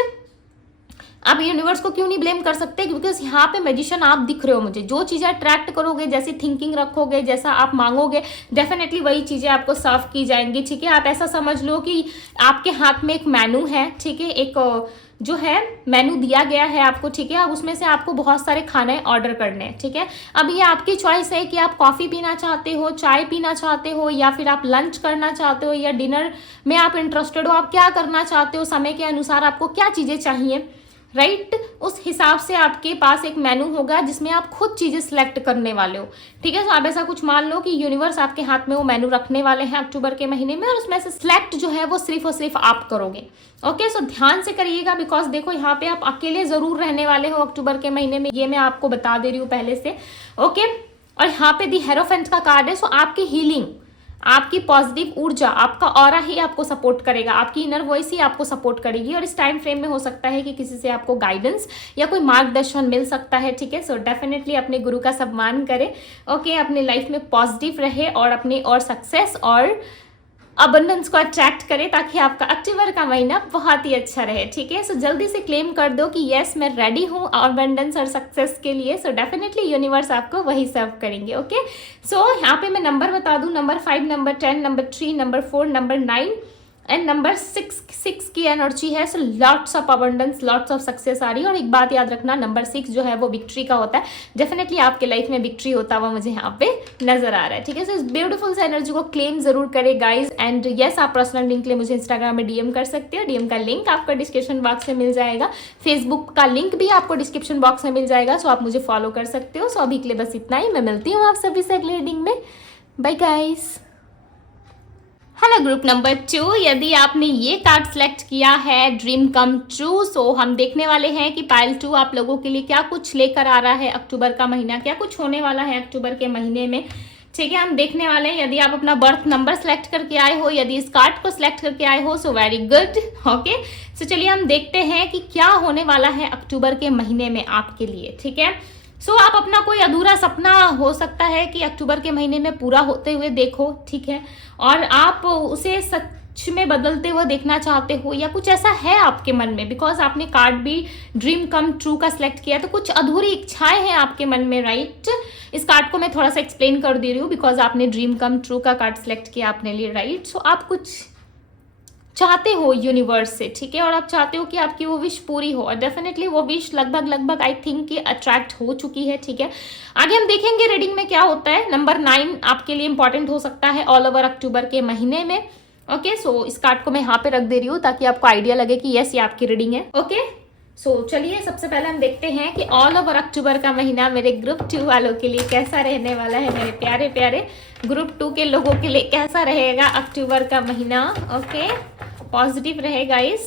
आप यूनिवर्स को क्यों नहीं ब्लेम कर सकते? बिकॉज यहाँ पे मैजिशियन आप दिख रहे हो मुझे। जो चीज़ें अट्रैक्ट करोगे, जैसी थिंकिंग रखोगे, जैसा आप मांगोगे, डेफिनेटली वही चीज़ें आपको सर्व की जाएंगी, ठीक है। आप ऐसा समझ लो कि आपके हाथ में एक मेनू है, ठीक है, एक जो है मेनू दिया गया है आपको, ठीक है। अब उसमें से आपको बहुत सारे खाने ऑर्डर करने हैं, ठीक है। अब ये आपकी चॉइस है कि आप कॉफ़ी पीना चाहते हो, चाय पीना चाहते हो, या फिर आप लंच करना चाहते हो, या डिनर में आप इंटरेस्टेड हो, आप क्या करना चाहते हो, समय के अनुसार आपको क्या चीज़ें चाहिए, राइट। उस हिसाब से आपके पास एक मेनू होगा जिसमें आप खुद चीज़ें सिलेक्ट करने वाले हो, ठीक है। तो आप ऐसा कुछ मान लो कि यूनिवर्स आपके हाथ में वो मेनू रखने वाले हैं अक्टूबर के महीने में, और उसमें से सिलेक्ट जो है वो सिर्फ और सिर्फ आप करोगे, ओके। सो ध्यान से करिएगा, बिकॉज देखो यहाँ पे आप अकेले ज़रूर रहने वाले हो अक्टूबर के महीने में, ये मैं आपको बता दे रही हूँ पहले से, ओके। और यहाँ पे दी हेरोफेंट का कार्ड है। सो आपकी हीलिंग, आपकी पॉजिटिव ऊर्जा, आपका ऑरा ही आपको सपोर्ट करेगा, आपकी इनर वॉइस ही आपको सपोर्ट करेगी। और इस टाइम फ्रेम में हो सकता है कि किसी से आपको गाइडेंस या कोई मार्गदर्शन मिल सकता है, ठीक है। सो डेफिनेटली अपने गुरु का सम्मान करें, ओके। अपने लाइफ में पॉजिटिव रहे और अपने और सक्सेस और अबंडेंस को अट्रैक्ट करें, ताकि आपका अक्टूबर का महीना बहुत ही अच्छा रहे, ठीक है। सो जल्दी से क्लेम कर दो कि यस मैं रेडी हूँ अबंडेंस और सक्सेस के लिए। सो डेफिनेटली यूनिवर्स आपको वही सर्व करेंगे, ओके। सो यहाँ पे मैं नंबर बता दूँ, number 5, number 10, number 3, number 4, number 9 and number 6 की एनर्जी है। So lots of abundance, lots of success आ रही है। और एक बात याद रखना, नंबर 6 जो है वो विक्ट्री का होता है। डेफिनेटली आपके लाइफ में विक्ट्री होता हुआ मुझे यहाँ पे नजर आ रहा है, ठीक है। सो इस ब्यूटीफुल से एनर्जी को क्लेम जरूर करें गाइज। एंड यस, आप पर्सनल लिंक के लिए मुझे इंस्टाग्राम में डीएम कर सकते हो। डीएम का लिंक आपको डिस्क्रिप्शन बॉक्स में मिल जाएगा, फेसबुक का लिंक भी आपको डिस्क्रिप्शन बॉक्स में मिल जाएगा। सो आप मुझे फॉलो कर सकते हो। सो अभी के लिए बस इतना ही, मैं मिलती हूँ आप सभी से अगली रीडिंग में। Bye guys. Hello group number 2, यदि आपने ये कार्ड सेलेक्ट किया है ड्रीम कम ट्रू, सो हम देखने वाले हैं कि पाइल 2 आप लोगों के लिए क्या कुछ लेकर आ रहा है अक्टूबर का महीना, क्या कुछ होने वाला है अक्टूबर के महीने में, ठीक है। हम देखने वाले हैं। यदि आप अपना बर्थ नंबर सेलेक्ट करके आए हो, यदि इस कार्ड को सिलेक्ट करके आए हो, सो वेरी गुड, ओके। सो चलिए हम देखते हैं कि क्या होने वाला है अक्टूबर के महीने में आपके लिए, ठीक है। सो आप अपना कोई अधूरा सपना हो सकता है कि अक्टूबर के महीने में पूरा होते हुए देखो, ठीक है, और आप उसे सच में बदलते हुए देखना चाहते हो, या कुछ ऐसा है आपके मन में, बिकॉज आपने कार्ड भी ड्रीम कम ट्रू का सिलेक्ट किया, तो कुछ अधूरी इच्छाएं हैं आपके मन में, राइट। इस कार्ड को मैं थोड़ा सा एक्सप्लेन कर दे रही हूँ, बिकॉज आपने ड्रीम कम ट्रू का कार्ड सिलेक्ट किया अपने लिए, राइट। सो आप कुछ चाहते हो यूनिवर्स से, ठीक है, और आप चाहते हो कि आपकी वो विश पूरी हो, और डेफिनेटली वो विश लगभग आई थिंक कि अट्रैक्ट हो चुकी है, ठीक है। आगे हम देखेंगे रीडिंग में क्या होता है। नंबर 9 आपके लिए इंपॉर्टेंट हो सकता है ऑल ओवर अक्टूबर के महीने में, ओके। सो इस कार्ड को मैं यहाँ पे रख दे रही हूँ ताकि आपको आइडिया लगे कि यस ये आपकी रीडिंग है, ओके। सो चलिए सबसे पहले हम देखते हैं कि ऑल ओवर अक्टूबर का महीना मेरे ग्रुप 2 वालों के लिए कैसा रहने वाला है। मेरे प्यारे प्यारे ग्रुप 2 के लोगों के लिए कैसा रहेगा अक्टूबर का महीना, ओके। पॉजिटिव रहे guys.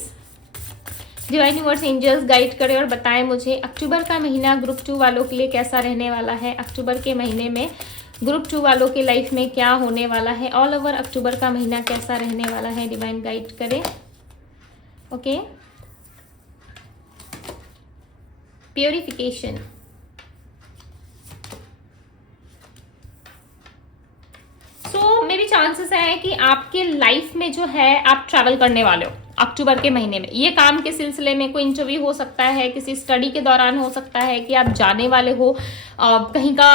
Divine universe angels guide करें और बताएं मुझे अक्टूबर का महीना ग्रुप 2 वालों के लिए कैसा रहने वाला है। अक्टूबर के महीने में ग्रुप 2 वालों के लाइफ में क्या होने वाला है। ऑल ओवर अक्टूबर का महीना कैसा रहने वाला है, डिवाइन गाइड करें, ओके। प्योरिफिकेशन, मेरे चांसेस है कि आपके लाइफ में जो है आप ट्रैवल करने वाले हो अक्टूबर के महीने में। ये काम के सिलसिले में कोई इंटरव्यू हो सकता है, किसी स्टडी के दौरान हो सकता है कि आप जाने वाले हो कहीं का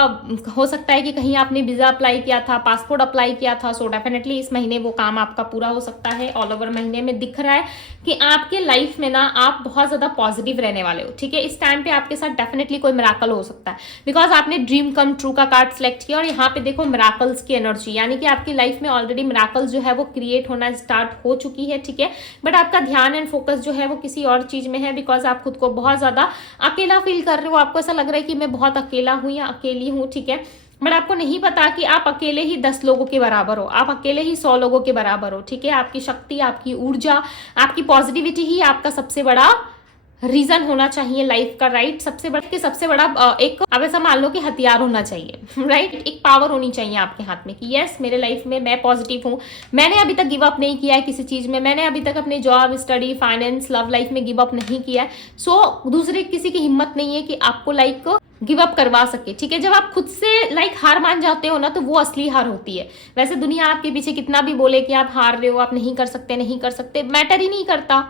हो सकता है कि कहीं आपने वीज़ा अप्लाई किया था, पासपोर्ट अप्लाई किया था। सो डेफिनेटली इस महीने वो काम आपका पूरा हो सकता है। ऑल ओवर महीने में दिख रहा है कि आपके लाइफ में ना आप बहुत ज़्यादा पॉजिटिव रहने वाले हो, ठीक है। इस टाइम पे आपके साथ डेफिनेटली कोई मिराकल हो सकता है, बिकॉज आपने ड्रीम कम ट्रू का कार्ड सेलेक्ट किया और यहाँ पे देखो मिराकल्स की एनर्जी, यानी कि आपकी लाइफ में ऑलरेडी मिराकल जो है वो क्रिएट होना स्टार्ट हो चुकी है, ठीक है। बट आपका ध्यान एंड फोकस जो है वो किसी और चीज में है, बिकॉज आप खुद को बहुत ज्यादा अकेला फील कर रहे हो। आपको ऐसा लग रहा है कि मैं बहुत अकेला हूँ या अकेली हूँ, ठीक है। बट आपको नहीं पता कि आप अकेले ही 10 लोगों के बराबर हो, आप अकेले ही 100 लोगों के बराबर हो, ठीक है। आपकी शक्ति, आपकी ऊर्जा, आपकी पॉजिटिविटी ही आपका सबसे बड़ा रीजन होना चाहिए लाइफ का, राइट। सबसे बड़ा एक अब ऐसा मान लो कि हथियार होना चाहिए, राइट। एक पावर होनी चाहिए आपके हाथ में कि यस मेरे लाइफ में मैं पॉजिटिव हूँ, मैंने अभी तक गिव अप नहीं किया है किसी चीज में, मैंने अभी तक अपने job, study, finance, love life में गिव अप नहीं किया है। सो दूसरे किसी की हिम्मत नहीं है कि आपको लाइक गिव अप करवा सके, ठीक है। जब आप खुद से लाइक हार मान जाते हो ना, तो वो असली हार होती है। वैसे दुनिया आपके पीछे कितना भी बोले कि आप हार रहे हो, आप नहीं कर सकते, मैटर ही नहीं करता,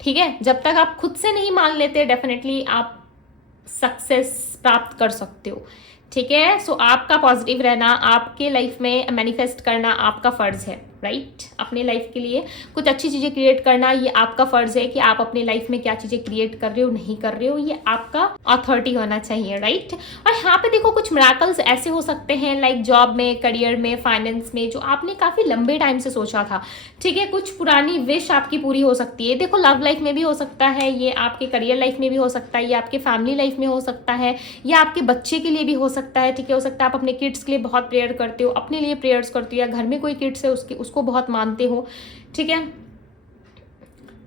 ठीक है। जब तक आप खुद से नहीं मान लेते, डेफिनेटली आप सक्सेस प्राप्त कर सकते हो, ठीक है। सो आपका पॉजिटिव रहना, आपके लाइफ में मैनिफेस्ट करना आपका फर्ज है, राइट। अपने लाइफ के लिए कुछ अच्छी चीजें क्रिएट करना ये आपका फर्ज है कि आप अपने लाइफ में क्या चीजें क्रिएट कर रहे हो, नहीं कर रहे हो, ये आपका अथॉरिटी होना चाहिए, राइट। और यहाँ पे देखो कुछ मिराकल्स ऐसे हो सकते हैं लाइक जॉब में, करियर में, फाइनेंस में, जो आपने काफी लंबे टाइम से सोचा था, ठीक है। कुछ पुरानी विश आपकी पूरी हो सकती है। देखो लव लाइफ में भी हो सकता है, ये आपके करियर लाइफ में भी हो सकता है, ये आपके फैमिली लाइफ में हो सकता है, या आपके बच्चे के लिए भी हो सकता है, ठीक है। हो सकता है आप अपने किड्स के लिए बहुत प्रेयर करते हो, अपने लिए प्रेयर्स करते हो, या घर में कोई किड्स है उसको बहुत मानते हो, ठीक है।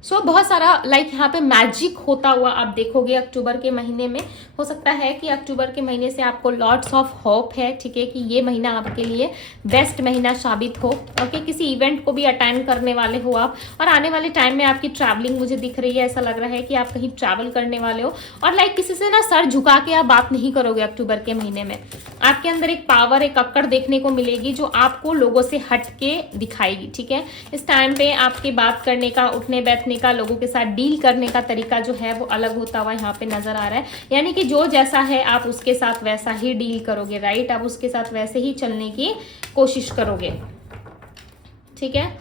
सो बहुत सारा लाइक यहाँ पे मैजिक होता हुआ आप देखोगे अक्टूबर के महीने में। हो सकता है कि अक्टूबर के महीने से आपको लॉट्स ऑफ होप है, ठीक है, कि ये महीना आपके लिए बेस्ट महीना साबित हो, ओके। किसी इवेंट को भी अटेंड करने वाले हो आप, और आने वाले टाइम में आपकी ट्रैवलिंग मुझे दिख रही है। ऐसा लग रहा है कि आप कहीं ट्रैवल करने वाले हो, और लाइक किसी से ना सर झुका के आप बात नहीं करोगे अक्टूबर के महीने में। आपके अंदर एक पावर, एक अक्कड़ देखने को मिलेगी जो आपको लोगों से हट के दिखाएगी, ठीक है। इस टाइम पे आपके बात करने का, उठने बैठने का, लोगों के साथ डील करने का तरीका जो है वो अलग होता हुआ यहाँ पे नजर आ रहा है। यानी कि जो जैसा है आप उसके साथ वैसा ही डील करोगे, राइट। आप उसके साथ वैसे ही चलने की कोशिश करोगे, ठीक है।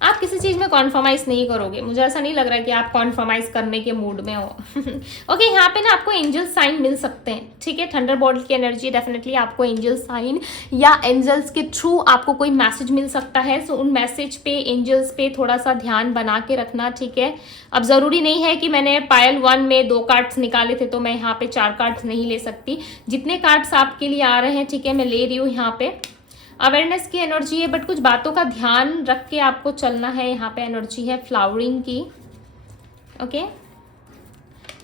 आप किसी चीज में कॉन्फर्माइज नहीं करोगे। मुझे ऐसा नहीं लग रहा है कि आप कॉन्फर्माइज करने के मूड में हो। ओके, यहाँ पे ना आपको एंजल साइन मिल सकते हैं, ठीक है। थंडरबोल्ट की एनर्जी, डेफिनेटली आपको एंजल साइन या एंजल्स के थ्रू आपको कोई मैसेज मिल सकता है। सो उन मैसेज पे, एंजल्स पे थोड़ा सा ध्यान बना के रखना, ठीक है। अब जरूरी नहीं है कि मैंने पायल 1 में 2 कार्ड्स निकाले थे तो मैं यहाँ पे 4 कार्ड्स नहीं ले सकती। जितने कार्ड्स आपके लिए आ रहे हैं, ठीक है, मैं ले रही हूँ। यहाँ पे अवेयरनेस की एनर्जी है, बट कुछ बातों का ध्यान रख के आपको चलना है। यहाँ पे एनर्जी है फ्लावरिंग की, ओके।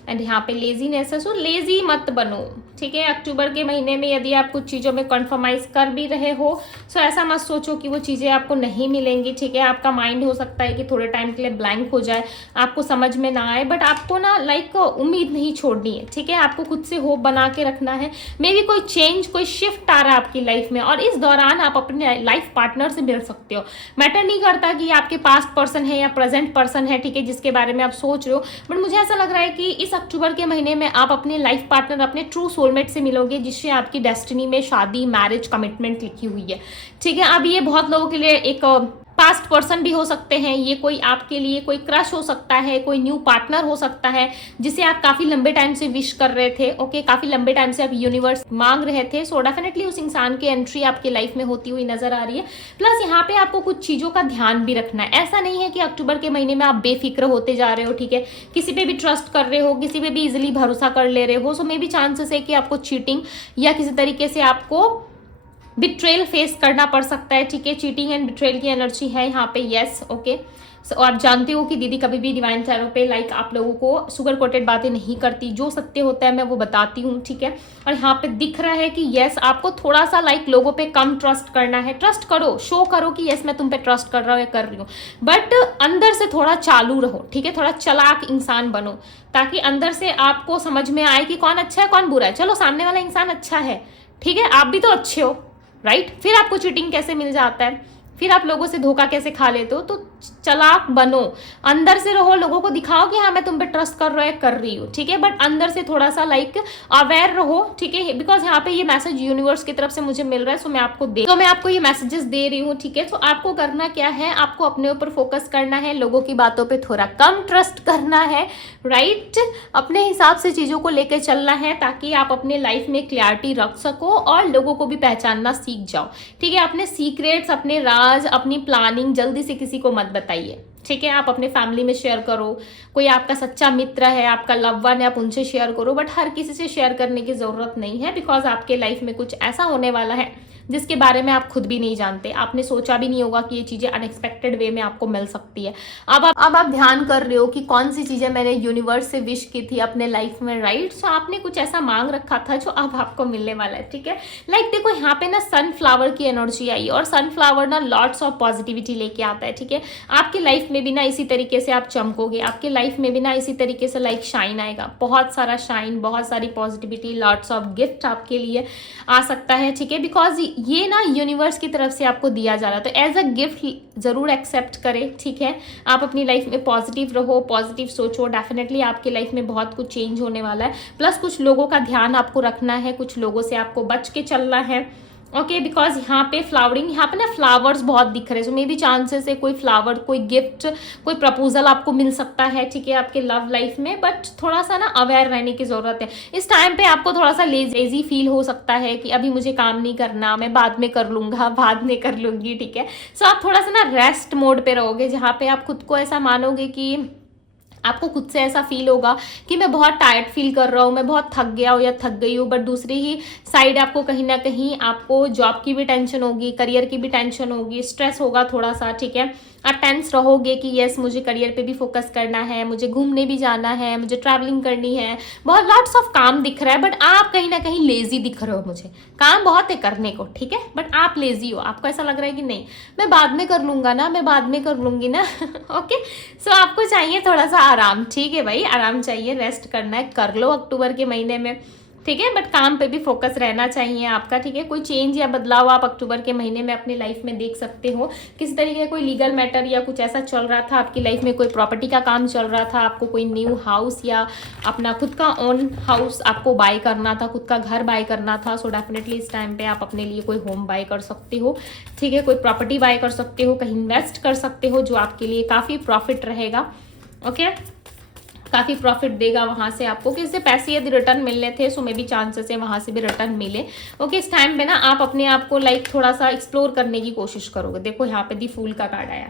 एंड यहाँ पे लेजीनेस है, सो लेजी मत बनो, ठीक है। अक्टूबर के महीने में यदि आप कुछ चीज़ों में कॉन्फर्माइज कर भी रहे हो, सो ऐसा मत सोचो कि वो चीज़ें आपको नहीं मिलेंगी, ठीक है। आपका माइंड हो सकता है कि थोड़े टाइम के लिए ब्लैंक हो जाए, आपको समझ में ना आए, बट आपको ना लाइक उम्मीद नहीं छोड़नी है, ठीक है। आपको खुद से होप बना के रखना है। मे बी कोई चेंज, कोई शिफ्ट आ रहा है आपकी लाइफ में, और इस दौरान आप अपने लाइफ पार्टनर से मिल सकते हो। मैटर नहीं करता कि आपके पास्ट पर्सन है या प्रेजेंट पर्सन है, ठीक है, जिसके बारे में आप सोच रहे हो, बट मुझे ऐसा लग रहा है कि इस अक्टूबर के महीने में आप अपने लाइफ पार्टनर, अपने ट्रू सोलमेट से मिलोगे, जिससे आपकी डेस्टिनी में शादी, मैरिज, कमिटमेंट लिखी हुई है, ठीक है। अब ये बहुत लोगों के लिए एक पास्ट पर्सन भी हो सकते हैं, ये कोई आपके लिए कोई क्रश हो सकता है, कोई न्यू पार्टनर हो सकता है जिसे आप काफी लंबे टाइम से विश कर रहे थे, ओके। काफी लंबे टाइम से आप यूनिवर्स मांग रहे थे। सो डेफिनेटली उस इंसान की एंट्री आपकी लाइफ में होती हुई नजर आ रही है। प्लस यहाँ पे आपको कुछ चीजों का ध्यान भी रखना है। ऐसा नहीं है कि अक्टूबर के महीने में आप बेफिक्र होते जा रहे हो, ठीक है, किसी पे भी ट्रस्ट कर रहे हो, किसी पे भी इजिली भरोसा कर ले रहे हो। सो मे बी चांसेस है कि आपको चीटिंग या किसी तरीके से आपको बिट्रेल फेस करना पड़ सकता है, ठीक है। चीटिंग एंड बिट्रेल की एनर्जी है यहाँ पे, यस, ओके। सो आप जानते हो कि दीदी कभी भी डिवाइन चैनल पे लाइक आप लोगों को सुगर कोटेड बातें नहीं करती, जो सत्य होता है मैं वो बताती हूँ, ठीक है। और यहाँ पे दिख रहा है कि यस आपको थोड़ा सा लाइक लोगों पे कम ट्रस्ट करना है। ट्रस्ट करो, शो करो कि यस मैं तुम पे ट्रस्ट कर रहा हूँ या कर रही हूँ, बट अंदर से थोड़ा चालू रहो, ठीक है। थोड़ा चालाक इंसान बनो, ताकि अंदर से आपको समझ में आए कि कौन अच्छा है कौन बुरा है। चलो सामने वाला इंसान अच्छा है, ठीक है, आप भी तो अच्छे हो, राइट। फिर आपको चीटिंग कैसे मिल जाता है, फिर आप लोगों से धोखा कैसे खा लेते हो, तो चालाक बनो, अंदर से रहो, लोगों को दिखाओ कि हाँ मैं तुम पे ट्रस्ट कर रही हूँ, ठीक है, बट अंदर से थोड़ा सा लाइक अवेयर रहो, ठीक है, बिकॉज यहाँ पे ये मैसेज यूनिवर्स की तरफ से मुझे मिल रहा है, सो मैं आपको ये मैसेजेस दे रही हूँ, ठीक है। तो आपको करना क्या है, आपको अपने ऊपर फोकस करना है, लोगों की बातों पे थोड़ा कम ट्रस्ट करना है, राइट, अपने हिसाब से चीजों को लेकर चलना है, ताकि आप अपने लाइफ में क्लैरिटी रख सको और लोगों को भी पहचानना सीख जाओ, ठीक है। अपने सीक्रेट्स, अपने राज, अपनी प्लानिंग जल्दी से किसी को मत बताइए, ठीक है। आप अपने फैमिली में शेयर करो, कोई आपका सच्चा मित्र है, आपका लव वन है, आप उनसे शेयर करो, बट हर किसी से शेयर करने की जरूरत नहीं है, बिकॉज आपके लाइफ में कुछ ऐसा होने वाला है जिसके बारे में आप खुद भी नहीं जानते, आपने सोचा भी नहीं होगा कि ये चीजें अनएक्सपेक्टेड वे में आपको मिल सकती है। अब आप ध्यान कर रहे हो कि कौन सी चीजें मैंने यूनिवर्स से विश की थी अपने लाइफ में, राइट। सो आपने कुछ ऐसा मांग रखा था जो अब आपको मिलने वाला है, ठीक है। लाइक देखो यहाँ पे ना सनफ्लावर की एनर्जी आई, और सनफ्लावर ना लॉट्स ऑफ पॉजिटिविटी लेके आता है, ठीक है। आपकी लाइफ में भी ना इसी तरीके से आप चमकोगे, आपके लाइफ में भी ना इसी तरीके से लाइक शाइन आएगा, बहुत सारा शाइन, बहुत सारी पॉजिटिविटी, लॉट्स ऑफ गिफ्ट आपके लिए आ सकता है, ठीक है, बिकॉज ये ना यूनिवर्स की तरफ से आपको दिया जा रहा है, तो एज अ गिफ्ट जरूर एक्सेप्ट करें, ठीक है। आप अपनी लाइफ में पॉजिटिव रहो, पॉजिटिव सोचो, डेफिनेटली आपकी लाइफ में बहुत कुछ चेंज होने वाला है। प्लस कुछ लोगों का ध्यान आपको रखना है, कुछ लोगों से आपको बच के चलना है, ओके, बिकॉज यहाँ पे फ्लावरिंग, यहाँ पे ना फ्लावर्स बहुत दिख रहे हैं, सो मे बी चांसेस है कोई फ्लावर, कोई गिफ्ट, कोई प्रपोजल आपको मिल सकता है, ठीक है, आपके लव लाइफ में। बट थोड़ा सा ना अवेयर रहने की जरूरत है इस टाइम पे। आपको थोड़ा सा लेजी फील हो सकता है कि अभी मुझे काम नहीं करना, मैं बाद में कर लूंगा, बाद में कर लूंगी, ठीक है। सो आप थोड़ा सा ना रेस्ट मोड पे रहोगे, जहाँ पे आप खुद को ऐसा मानोगे कि आपको खुद से ऐसा फील होगा कि मैं बहुत टायर्ड फील कर रहा हूँ, मैं बहुत थक गया हूँ या थक गई हूँ। बट दूसरी ही साइड आपको कहीं ना कहीं आपको जॉब की भी टेंशन होगी, करियर की भी टेंशन होगी, स्ट्रेस होगा थोड़ा सा, ठीक है। आप टेंस रहोगे कि यस मुझे करियर पे भी फोकस करना है, मुझे घूमने भी जाना है, मुझे ट्रैवलिंग करनी है, बहुत लॉट्स ऑफ काम दिख रहा है, बट आप कहीं ना कहीं लेजी दिख रहे हो। मुझे काम बहुत है करने को, ठीक है, बट आप लेजी हो, आपको ऐसा लग रहा है कि नहीं मैं बाद में कर लूंगा ना, मैं बाद में कर लूंगी ना ओके। सो आपको चाहिए थोड़ा सा आराम, ठीक है भाई, आराम चाहिए, रेस्ट करना है, कर लो अक्टूबर के महीने में, ठीक है, बट काम पे भी फोकस रहना चाहिए आपका, ठीक है। कोई चेंज या बदलाव आप अक्टूबर के महीने में अपनी लाइफ में देख सकते हो। किसी तरीके का कोई लीगल मैटर या कुछ ऐसा चल रहा था आपकी लाइफ में, कोई प्रॉपर्टी का काम चल रहा था, आपको कोई न्यू हाउस या अपना खुद का ओन हाउस आपको बाय करना था, खुद का घर बाय करना था। सो डेफिनेटली इस टाइम पे आप अपने लिए कोई होम बाय कर सकते हो, ठीक है, कोई प्रॉपर्टी बाय कर सकते हो, कहीं इन्वेस्ट कर सकते हो, जो आपके लिए काफ़ी प्रॉफिट रहेगा, ओके, काफ़ी प्रॉफिट देगा वहाँ से आपको, कि इससे पैसे यदि रिटर्न मिलने थे सो मे भी चांसेस है वहाँ से भी रिटर्न मिले, ओके। इस टाइम पे ना आप अपने आप को लाइक थोड़ा सा एक्सप्लोर करने की कोशिश करोगे। देखो यहाँ पे दी फूल का कार्ड आया,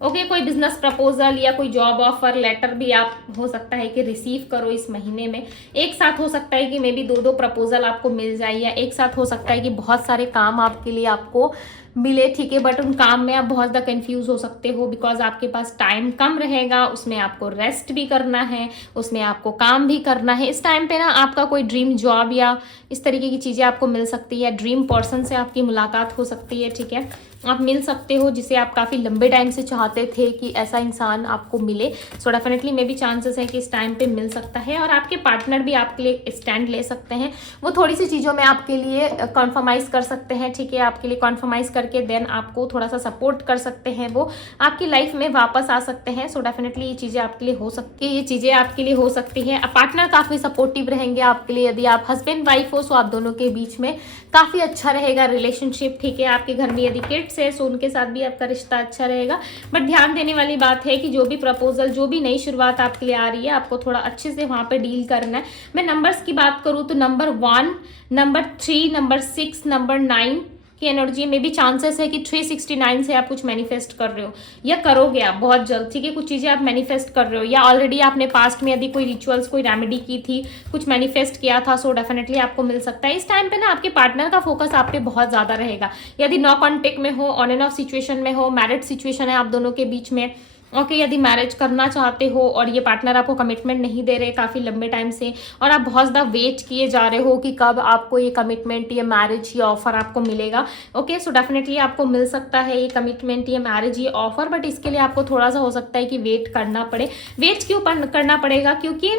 ओके। कोई बिजनेस प्रपोजल या कोई जॉब ऑफर लेटर भी आप हो सकता है कि रिसीव करो इस महीने में। एक साथ हो सकता है कि मे बी दो प्रपोजल आपको मिल जाए, या एक साथ हो सकता है कि बहुत सारे काम आपके लिए आपको मिले, ठीक है, बट उन काम में आप बहुत ज़्यादा कंफ्यूज हो सकते हो, बिकॉज आपके पास टाइम कम रहेगा, उसमें आपको रेस्ट भी करना है, उसमें आपको काम भी करना है। इस टाइम पे ना आपका कोई ड्रीम जॉब या इस तरीके की चीज़ें आपको मिल सकती है, ड्रीम पर्सन से आपकी मुलाकात हो सकती है, ठीक है, आप मिल सकते हो, जिसे आप काफ़ी लंबे टाइम से चाहते थे कि ऐसा इंसान आपको मिले। सो डेफिनेटली मे भी चांसेस है कि इस टाइम पे मिल सकता है, और आपके पार्टनर भी आपके लिए स्टैंड ले सकते हैं, वो थोड़ी सी चीज़ों में आपके लिए कॉन्फर्माइज कर सकते हैं, ठीक है, आपके लिए कॉन्फर्माइज करके देन आपको थोड़ा सा सपोर्ट कर सकते हैं, वो आपकी लाइफ में वापस आ सकते हैं। सो डेफिनेटली ये चीज़ें आपके लिए हो सकती है, ये चीज़ें आपके लिए हो सकती हैं। पार्टनर काफ़ी सपोर्टिव रहेंगे आपके लिए, यदि आप हस्बैंड वाइफ हो सो आप दोनों के बीच में काफ़ी अच्छा रहेगा रिलेशनशिप, ठीक है। आपके घर में यदि किड्स है सो उनके साथ भी आपका रिश्ता अच्छा रहेगा। बट ध्यान देने वाली बात है कि जो भी प्रपोजल, जो भी नई शुरुआत आपके लिए आ रही है, आपको थोड़ा अच्छे से वहाँ पे डील करना है। मैं नंबर्स की बात करूँ तो नंबर 1, नंबर 3, नंबर 6, नंबर 9 की एनर्जी में भी चांसेस है कि 369 से आप कुछ मैनिफेस्ट कर रहे हो या करोगे आप बहुत जल्द, ठीक है। कुछ चीज़ें आप मैनिफेस्ट कर रहे हो, या ऑलरेडी आपने पास्ट में यदि कोई रिचुअल्स, कोई रेमेडी की थी, कुछ मैनिफेस्ट किया था, सो डेफिनेटली आपको मिल सकता है। इस टाइम पे ना आपके पार्टनर का फोकस आप पे बहुत ज़्यादा रहेगा, यदि नो कॉन्टेक्ट में हो, ऑन एंड ऑफ सिचुएशन में हो, मैरिड सिचुएशन है आप दोनों के बीच में, ओके, यदि मैरिज करना चाहते हो और ये पार्टनर आपको कमिटमेंट नहीं दे रहे काफ़ी लंबे टाइम से, और आप बहुत ज़्यादा वेट किए जा रहे हो कि कब आपको ये कमिटमेंट, ये मैरिज, ये ऑफर आपको मिलेगा, ओके। सो डेफिनेटली आपको मिल सकता है ये कमिटमेंट, ये मैरिज, ये ऑफर, बट इसके लिए आपको थोड़ा सा हो सकता है कि वेट करना पड़े। वेट क्यों करना पड़ेगा? क्योंकि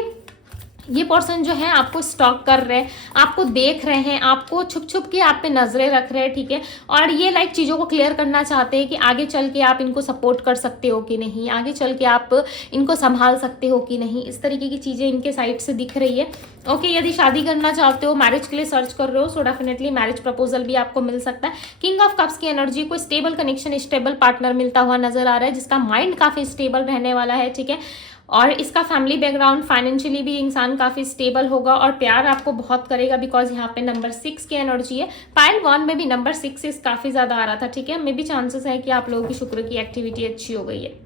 ये पर्सन जो है आपको स्टॉक कर रहे हैं, आपको देख रहे हैं, आपको छुप छुप के आप पे नजरें रख रहे हैं, ठीक है। और ये लाइक चीज़ों को क्लियर करना चाहते हैं कि आगे चल के आप इनको सपोर्ट कर सकते हो कि नहीं, आगे चल के आप इनको संभाल सकते हो कि नहीं, इस तरीके की चीज़ें इनके साइड से दिख रही है। ओके, यदि शादी करना चाहते हो, मैरिज के लिए सर्च कर रहे हो, सो डेफिनेटली मैरिज प्रपोजल भी आपको मिल सकता है। किंग ऑफ कप्स की एनर्जी, कोई स्टेबल कनेक्शन, स्टेबल पार्टनर मिलता हुआ नजर आ रहा है, जिसका माइंड काफ़ी स्टेबल रहने वाला है, ठीक है। और इसका फैमिली बैकग्राउंड फाइनेंशियली भी इंसान काफ़ी स्टेबल होगा और प्यार आपको बहुत करेगा, बिकॉज यहाँ पे नंबर 6 की एनर्जी है। पाइल 1 में भी नंबर 6 काफ़ी ज़्यादा आ रहा था, ठीक है। मे भी चांसेस है कि आप लोगों की शुक्र की एक्टिविटी अच्छी हो गई है,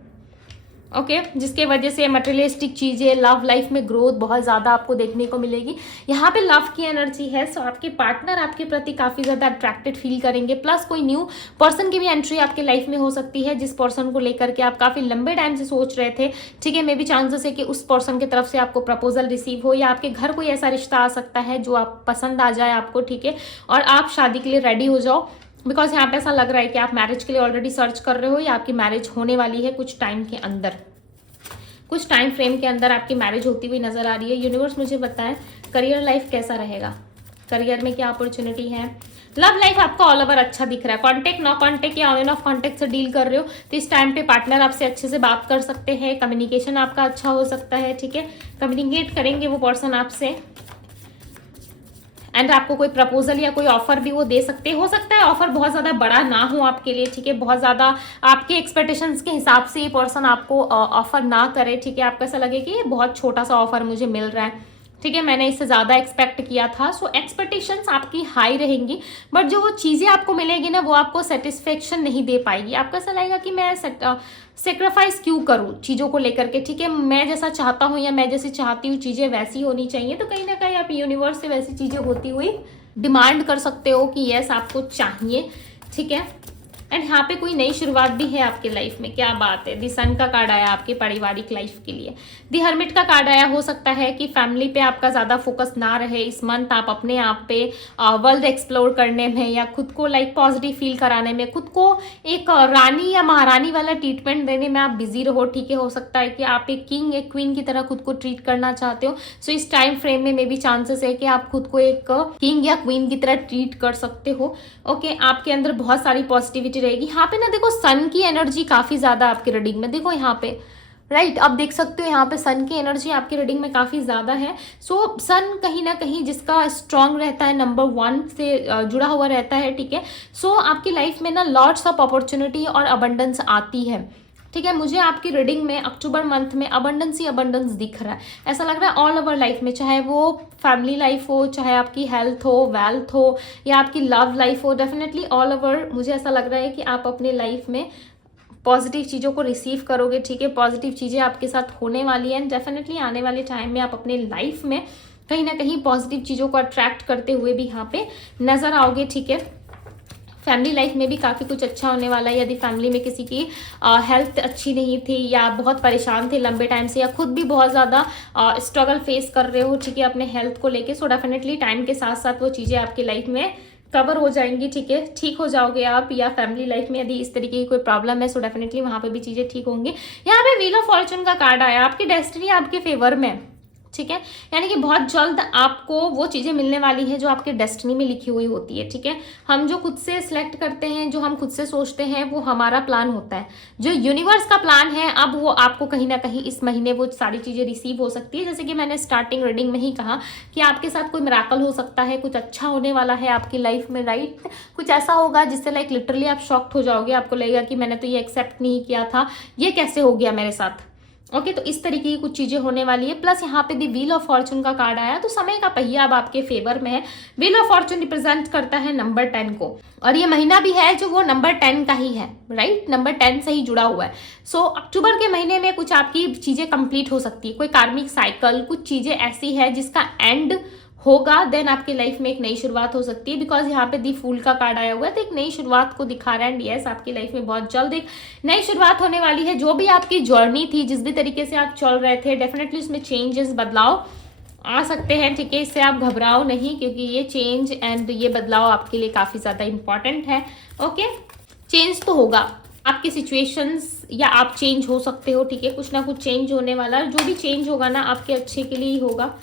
ओके जिसके वजह से मटेरियलिस्टिक चीज़ें, लव लाइफ में ग्रोथ बहुत ज़्यादा आपको देखने को मिलेगी। यहाँ पे लव की एनर्जी है, सो आपके पार्टनर आपके प्रति काफ़ी ज़्यादा अट्रैक्टेड फील करेंगे। प्लस कोई न्यू पर्सन की भी एंट्री आपके लाइफ में हो सकती है, जिस पर्सन को लेकर के आप काफ़ी लंबे टाइम से सोच रहे थे, ठीक है। मे भी चांसेस है कि उस पर्सन की तरफ से आपको प्रपोजल रिसीव हो, या आपके घर कोई ऐसा रिश्ता आ सकता है जो आप पसंद आ जाए आपको, ठीक है। और आप शादी के लिए रेडी हो जाओ, बिकॉज यहाँ पे ऐसा लग रहा है कि आप मैरिज के लिए ऑलरेडी सर्च कर रहे हो, या आपकी मैरिज होने वाली है कुछ टाइम के अंदर, कुछ टाइम फ्रेम के अंदर आपकी मैरिज होती हुई नजर आ रही है। यूनिवर्स मुझे बताएं करियर लाइफ कैसा रहेगा, करियर में क्या अपॉर्चुनिटी है। लव लाइफ आपका ऑल ओवर अच्छा दिख रहा है। कॉन्टेक्ट, नो कॉन्टेक्ट या ऑन एंड ऑफ कॉन्टेक्ट से डील कर रहे हो तो इस टाइम पे पार्टनर आपसे अच्छे से बात कर सकते हैं, कम्युनिकेशन आपका अच्छा हो सकता है, ठीक है। कम्युनिकेट करेंगे वो पर्सन आपसे, एंड आपको कोई प्रपोजल या कोई ऑफर भी वो दे सकते, हो सकता है ऑफर बहुत ज़्यादा बड़ा ना हो आपके लिए, ठीक है। बहुत ज़्यादा आपके एक्सपेक्टेशंस के हिसाब से ये पर्सन आपको ऑफर ना करे, ठीक है। आपको ऐसा लगे कि ये बहुत छोटा सा ऑफर मुझे मिल रहा है, ठीक है, मैंने इससे ज़्यादा एक्सपेक्ट किया था। सो एक्सपेक्टेशंस आपकी हाई रहेंगी, बट जो वो चीज़ें आपको मिलेगी ना वो आपको सेटिस्फेक्शन नहीं दे पाएगी। आपको ऐसा लगेगा कि मैं सेक्रीफाइस क्यों करूँ चीज़ों को लेकर के, ठीक है। मैं जैसा चाहता हूँ या मैं जैसी चाहती हूँ चीज़ें वैसी होनी चाहिए, तो कहीं ना कहीं आप यूनिवर्स से वैसी चीज़ें होती हुई डिमांड कर सकते हो कि यस आपको चाहिए, ठीक है। एंड यहाँ पे कोई नई शुरुआत भी है आपके लाइफ में, क्या बात है। दी सन का कार्ड आया आपके पारिवारिक लाइफ के लिए। दी हर्मिट का कार्ड आया, हो सकता है कि फैमिली पे आपका ज़्यादा फोकस ना रहे इस मंथ, आप अपने आप पे वर्ल्ड एक्सप्लोर करने में या खुद को लाइक पॉजिटिव फील कराने में, खुद को एक रानी या महारानी वाला ट्रीटमेंट देने में आप बिजी रहो, ठीक है। हो सकता है कि आप एक किंग एक क्वीन की तरह खुद को ट्रीट करना चाहते हो, सो इस टाइम फ्रेम में मे बी चांसेस है कि आप खुद को एक किंग या क्वीन की तरह ट्रीट कर सकते हो, ओके। आपके अंदर बहुत सारी पॉजिटिविटी रहेगी। यहाँ पे ना देखो सन की एनर्जी काफी ज्यादा आपकी रीडिंग में, देखो यहाँ पे राइट अब देख सकते हो यहाँ पे सन की एनर्जी आपकी रीडिंग में काफी ज्यादा है। सो सन कहीं ना कहीं जिसका स्ट्रांग रहता है, नंबर 1 से जुड़ा हुआ रहता है, ठीक है। सो आपकी लाइफ में ना लॉट्स ऑफ अपॉर्चुनिटी और अबंडेंस आती है, ठीक है। मुझे आपकी रीडिंग में अक्टूबर मंथ में अबंडेंस ही अबंडेंस दिख रहा है। ऐसा लग रहा है ऑल ओवर लाइफ में, चाहे वो फैमिली लाइफ हो, चाहे आपकी हेल्थ हो, वेल्थ हो, या आपकी लव लाइफ हो, डेफिनेटली ऑल ओवर मुझे ऐसा लग रहा है कि आप अपने लाइफ में पॉजिटिव चीज़ों को रिसीव करोगे, ठीक है। पॉजिटिव चीज़ें आपके साथ होने वाली हैं, डेफिनेटली आने वाले टाइम में आप अपने लाइफ में कहीं ना कहीं पॉजिटिव चीज़ों को अट्रैक्ट करते हुए भी यहाँ पे नजर आओगे, ठीक है। फैमिली लाइफ में भी काफ़ी कुछ अच्छा होने वाला है। यदि फैमिली में किसी की हेल्थ अच्छी नहीं थी या बहुत परेशान थे लंबे टाइम से, या खुद भी बहुत ज़्यादा स्ट्रगल फेस कर रहे हो, ठीक है, अपने हेल्थ को लेके, सो डेफिनेटली टाइम के साथ साथ वो चीज़ें आपकी लाइफ में कवर हो जाएंगी, ठीक है, ठीक हो जाओगे आप। या फैमिली लाइफ में यदि इस तरीके की कोई प्रॉब्लम है, सो डेफिनेटली वहाँ पे भी चीज़ें ठीक होंगी। यहाँ पे व्हील ऑफ फॉर्चून का कार्ड आया, आपकी डेस्टिनी आपके फेवर में, ठीक है। यानी कि बहुत जल्द आपको वो चीज़ें मिलने वाली है जो आपके डेस्टिनी में लिखी हुई होती है, ठीक है। हम जो खुद से सिलेक्ट करते हैं, जो हम खुद से सोचते हैं, वो हमारा प्लान होता है। जो यूनिवर्स का प्लान है, अब वो आपको कहीं ना कहीं इस महीने वो सारी चीज़ें रिसीव हो सकती है। जैसे कि मैंने स्टार्टिंग रीडिंग में ही कहा कि आपके साथ कोई मिराकल हो सकता है, कुछ अच्छा होने वाला है आपकी लाइफ में, राइट। कुछ ऐसा होगा जिससे लाइक लिटरली आप शॉक्ड हो जाओगे, आपको लगेगा कि मैंने तो ये एक्सेप्ट नहीं किया था, ये कैसे हो गया मेरे साथ, ओके। तो इस तरीके की कुछ चीजें होने वाली है। प्लस यहाँ पे दी व्हील ऑफ फॉर्चून का कार्ड आया, तो समय का पहिया अब आपके फेवर में है। व्हील ऑफ फॉर्चून रिप्रेजेंट करता है नंबर 10 को, और ये महीना भी है जो वो नंबर 10 का ही है, राइट, नंबर 10 से ही जुड़ा हुआ है। सो अक्टूबर के महीने में कुछ आपकी चीजें कंप्लीट हो सकती है, कोई कार्मिक साइकिल, कुछ चीजें ऐसी है जिसका एंड होगा, देन आपकी लाइफ में एक नई शुरुआत हो सकती है। बिकॉज यहाँ पे दी फूल का कार्ड आया हुआ है, तो एक नई शुरुआत को दिखा रहा है। एंड यस आपकी लाइफ में बहुत जल्द एक नई शुरुआत होने वाली है। जो भी आपकी जर्नी थी, जिस भी तरीके से आप चल रहे थे, डेफिनेटली उसमें चेंजेस, बदलाव आ सकते हैं, ठीक है। इससे आप घबराओ नहीं, क्योंकि ये चेंज एंड ये बदलाव आपके लिए काफ़ी ज़्यादा इंपॉर्टेंट है, ओके। चेंज तो होगा, आपकी सिचुएशंस या आप चेंज हो सकते हो, ठीक है। कुछ ना कुछ चेंज होने वाला, जो भी चेंज होगा ना आपके अच्छे के लिए ही होगा,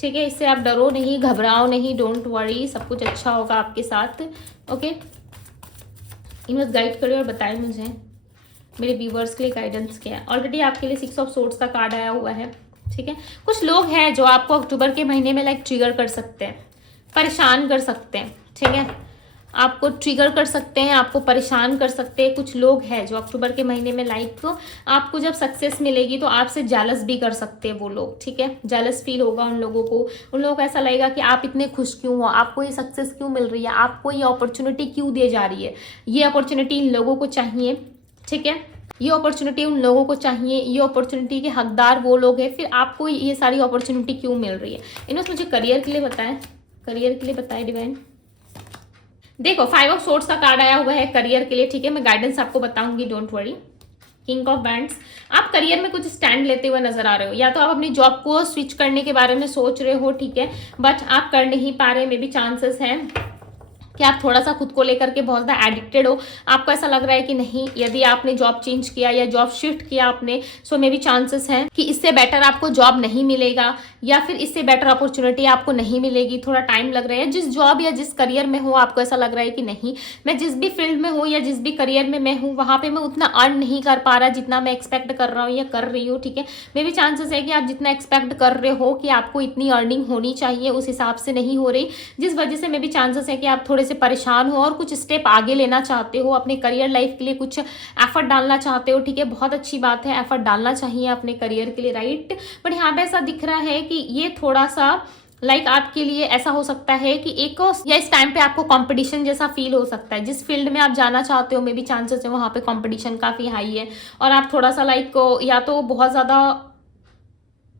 ठीक है, इससे आप डरो नहीं, घबराओ नहीं, डोंट वरी, सब कुछ अच्छा होगा आपके साथ। ओके, इन्हें गाइड करिए और बताएं मुझे मेरे व्यूवर्स के लिए गाइडेंस क्या है। ऑलरेडी आपके लिए 6 ऑफ सोर्ड्स का कार्ड आया हुआ है। ठीक है, कुछ लोग हैं जो आपको अक्टूबर के महीने में लाइक ट्रिगर कर सकते हैं, परेशान कर सकते हैं। ठीक है, आपको ट्रिगर कर सकते हैं, आपको परेशान कर सकते हैं। कुछ लोग हैं जो अक्टूबर के महीने में लाइक आपको जब सक्सेस मिलेगी तो आपसे जेलस भी कर सकते हैं वो लोग। ठीक है, जेलस फील होगा उन लोगों को ऐसा लगेगा कि आप इतने खुश क्यों हो, आपको ये सक्सेस क्यों मिल रही है, आपको ये अपॉर्चुनिटी क्यों दी जा रही है। ये अपॉर्चुनिटी इन लोगों को चाहिए। ठीक है, ये अपॉर्चुनिटी उन लोगों को चाहिए, ये अपॉर्चुनिटी के हकदार वो लोग हैं, फिर आपको ये सारी अपॉर्चुनिटी क्यों मिल रही है। इन्होंने मुझे करियर के लिए बताएं, करियर के लिए बताएं डिवाइन। देखो 5 ऑफ सोर्ड्स का कार्ड आया हुआ है करियर के लिए। ठीक है, मैं गाइडेंस आपको बताऊंगी, don't worry. King of bands, आप करियर में कुछ स्टैंड लेते हुए नजर आ रहे हो, या तो आप अपनी जॉब को स्विच करने के बारे में सोच रहे हो। ठीक है, बट आप कर नहीं पा रहे, मे बी चांसेस हैं कि आप थोड़ा सा खुद को लेकर के बहुत ज़्यादा एडिक्टेड हो। आपको ऐसा लग रहा है कि नहीं, यदि आपने जॉब चेंज किया या जॉब शिफ्ट किया आपने, सो मे बी चांसेस हैं कि इससे बेटर आपको जॉब नहीं मिलेगा, या फिर इससे बेटर अपॉर्चुनिटी आपको नहीं मिलेगी। थोड़ा टाइम लग रहा है। जिस जॉब या जिस करियर में हो, आपको ऐसा लग रहा है कि नहीं, मैं जिस भी फील्ड में हूँ या जिस भी करियर में मैं हूँ, वहाँ पे मैं उतना अर्न नहीं कर पा रहा जितना मैं एक्सपेक्ट कर रहा हूँ या कर रही हूँ। ठीक है, मे बी चांसेस है कि आप जितना एक्सपेक्ट कर रहे हो कि आपको इतनी अर्निंग होनी चाहिए, उस हिसाब से नहीं हो रही, जिस वजह से मे बी चांसेस है कि आप थोड़े से परेशान हो और कुछ स्टेप आगे लेना चाहते हो, अपने करियर लाइफ के लिए कुछ एफर्ट डालना चाहते हो। ठीक है, बहुत अच्छी बात है, एफर्ट डालना चाहिए अपने करियर के लिए, राइट। बट यहाँ पे ऐसा दिख रहा है कि ये थोड़ा सा लाइक आपके लिए ऐसा हो सकता है कि एक या इस टाइम पे आपको कंपटीशन जैसा फील हो सकता है। जिस फील्ड में आप जाना चाहते हो, मे बी चांसेस है वहाँ पे कंपटीशन काफ़ी हाई है, और आप थोड़ा सा लाइक या तो बहुत ज़्यादा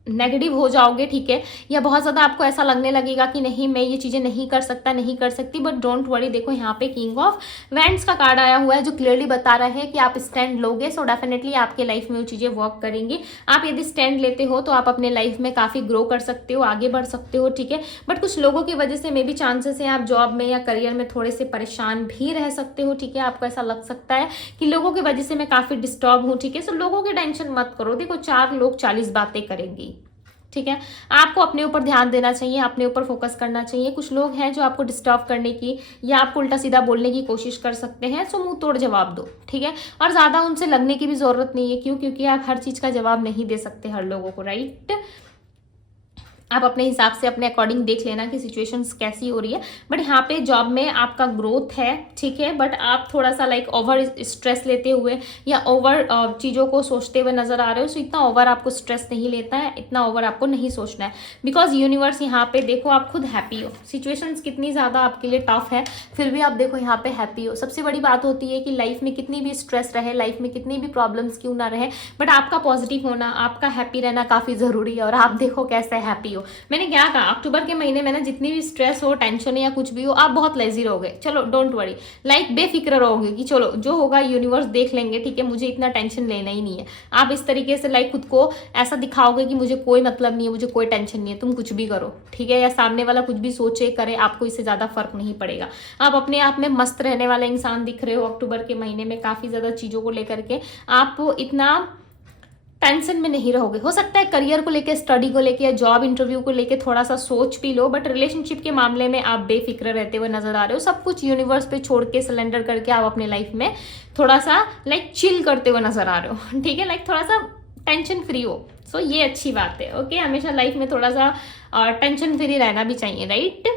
नेगेटिव हो जाओगे। ठीक है, या बहुत ज़्यादा आपको ऐसा लगने लगेगा कि नहीं, मैं ये चीज़ें नहीं कर सकता, नहीं कर सकती। बट डोंट वरी, देखो यहाँ पे किंग ऑफ वैंड्स का कार्ड आया हुआ है जो क्लियरली बता रहा है कि आप स्टैंड लोगे, सो डेफिनेटली आपके लाइफ में वो चीज़ें वर्क करेंगी। आप यदि स्टैंड लेते हो तो आप अपने लाइफ में काफ़ी ग्रो कर सकते हो, आगे बढ़ सकते हो। ठीक है, बट कुछ लोगों की वजह से मे बी चांसेस है आप जॉब में या करियर में थोड़े से परेशान भी रह सकते हो। ठीक है, आपको ऐसा लग सकता है कि लोगों की वजह से मैं काफ़ी डिस्टर्ब हूँ। ठीक है, सो लोगों की टेंशन मत करो। देखो 4 लोग 40 बातें करेंगी। ठीक है, आपको अपने ऊपर ध्यान देना चाहिए, अपने ऊपर फोकस करना चाहिए। कुछ लोग हैं जो आपको डिस्टर्ब करने की या आपको उल्टा सीधा बोलने की कोशिश कर सकते हैं, सो मुंह तोड़ जवाब दो। ठीक है, और ज़्यादा उनसे लगने की भी ज़रूरत नहीं है। क्यों? क्योंकि आप हर चीज़ का जवाब नहीं दे सकते हर लोगों को, राइट। आप अपने हिसाब से अपने अकॉर्डिंग देख लेना कि सिचुएशंस कैसी हो रही है। बट यहाँ पे जॉब में आपका ग्रोथ है। ठीक है, बट आप थोड़ा सा लाइक ओवर स्ट्रेस लेते हुए या ओवर चीज़ों को सोचते हुए नजर आ रहे हो। सो इतना ओवर आपको स्ट्रेस नहीं लेता है, इतना ओवर आपको नहीं सोचना है, बिकॉज यूनिवर्स यहाँ पे देखो आप खुद हैप्पी हो। सिचुएशंस कितनी ज़्यादा आपके लिए टफ है, फिर भी आप देखो यहाँ पे हैप्पी हो। सबसे बड़ी बात होती है कि लाइफ में कितनी भी स्ट्रेस रहे, लाइफ में कितनी भी प्रॉब्लम्स क्यों ना रहे, बट आपका पॉजिटिव होना, आपका हैप्पी रहना काफ़ी ज़रूरी है। और आप देखो कैसे हैप्पी हो। मैंने क्या कहा, अक्टूबर के महीने में ना जितनी भी स्ट्रेस हो, टेंशन या कुछ भी हो, आप बहुत लेजी रहोगे। चलो डोंट वरी, लाइक बेफिक्र रहोगे कि चलो जो होगा यूनिवर्स देख लेंगे। ठीक है, मुझे इतना टेंशन लेना ही नहीं है। आप इस तरीके से लाइक खुद को ऐसा दिखाओगे कि मुझे कोई मतलब नहीं है, मुझे कोई टेंशन नहीं है, तुम कुछ भी करो। ठीक है, या सामने वाला कुछ भी सोचे करे, आपको इससे ज़्यादा फर्क नहीं पड़ेगा। आप अपने आप में मस्त रहने वाला इंसान दिख रहे हो अक्टूबर के महीने में, काफ़ी ज़्यादा चीज़ों को लेकर के आप इतना टेंशन में नहीं रहोगे। हो सकता है करियर को लेके, स्टडी को लेके या जॉब इंटरव्यू को लेके थोड़ा सा सोच भी लो, बट रिलेशनशिप के मामले में आप बेफिक्र रहते हुए नजर आ रहे हो। सब कुछ यूनिवर्स पे छोड़ के, सरेंडर करके आप अपने लाइफ में थोड़ा सा लाइक चिल करते हुए नजर आ रहे हो। ठीक है, लाइक थोड़ा सा टेंशन फ्री हो। सो ये अच्छी बात है। ओके, हमेशा लाइफ में थोड़ा सा टेंशन फ्री रहना भी चाहिए, राइट।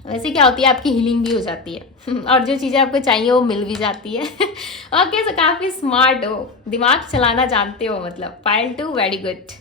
वैसे क्या होती है, आपकी हीलिंग भी हो जाती है और जो चीज़ें आपको चाहिए वो मिल भी जाती है। ओके, सो काफ़ी स्मार्ट हो, दिमाग चलाना जानते हो, मतलब पाइल 2 वेरी गुड।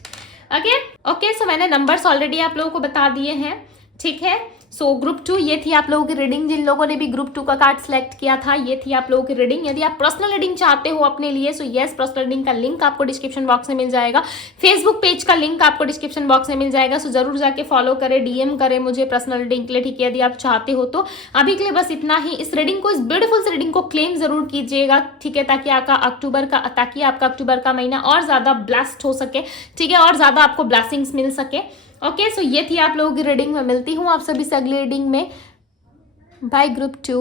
ओके, सो मैंने नंबर्स ऑलरेडी आप लोगों को बता दिए हैं। ठीक है, सो ग्रुप 2 ये थी आप लोगों की रीडिंग। जिन लोगों ने भी ग्रुप 2 का कार्ड सेलेक्ट किया था, ये थी आप लोगों की रीडिंग। यदि आप पर्सनल रीडिंग चाहते हो अपने लिए, सो यस, पर्सनल रीडिंग का लिंक आपको डिस्क्रिप्शन बॉक्स में मिल जाएगा। फेसबुक पेज का लिंक आपको डिस्क्रिप्शन बॉक्स में मिल जाएगा। सो जरूर जाके फॉलो करें, डीएम करें मुझे पर्सनल रीडिंग के लिए। ठीक है, यदि आप चाहते हो तो अभी के लिए बस इतना ही। इस रीडिंग को, इस ब्यूटीफुल से रीडिंग को क्लेम जरूर कीजिएगा। ठीक है, ताकि आपका अक्टूबर का महीना और ज्यादा ब्लेस्ड हो सके। ठीक है, और ज्यादा आपको ब्लेसिंग्स मिल सके। ओके, सो ये थी आप लोगों की रीडिंग। में मिलती हूँ आप सभी से अगली रीडिंग में। Bye group 2।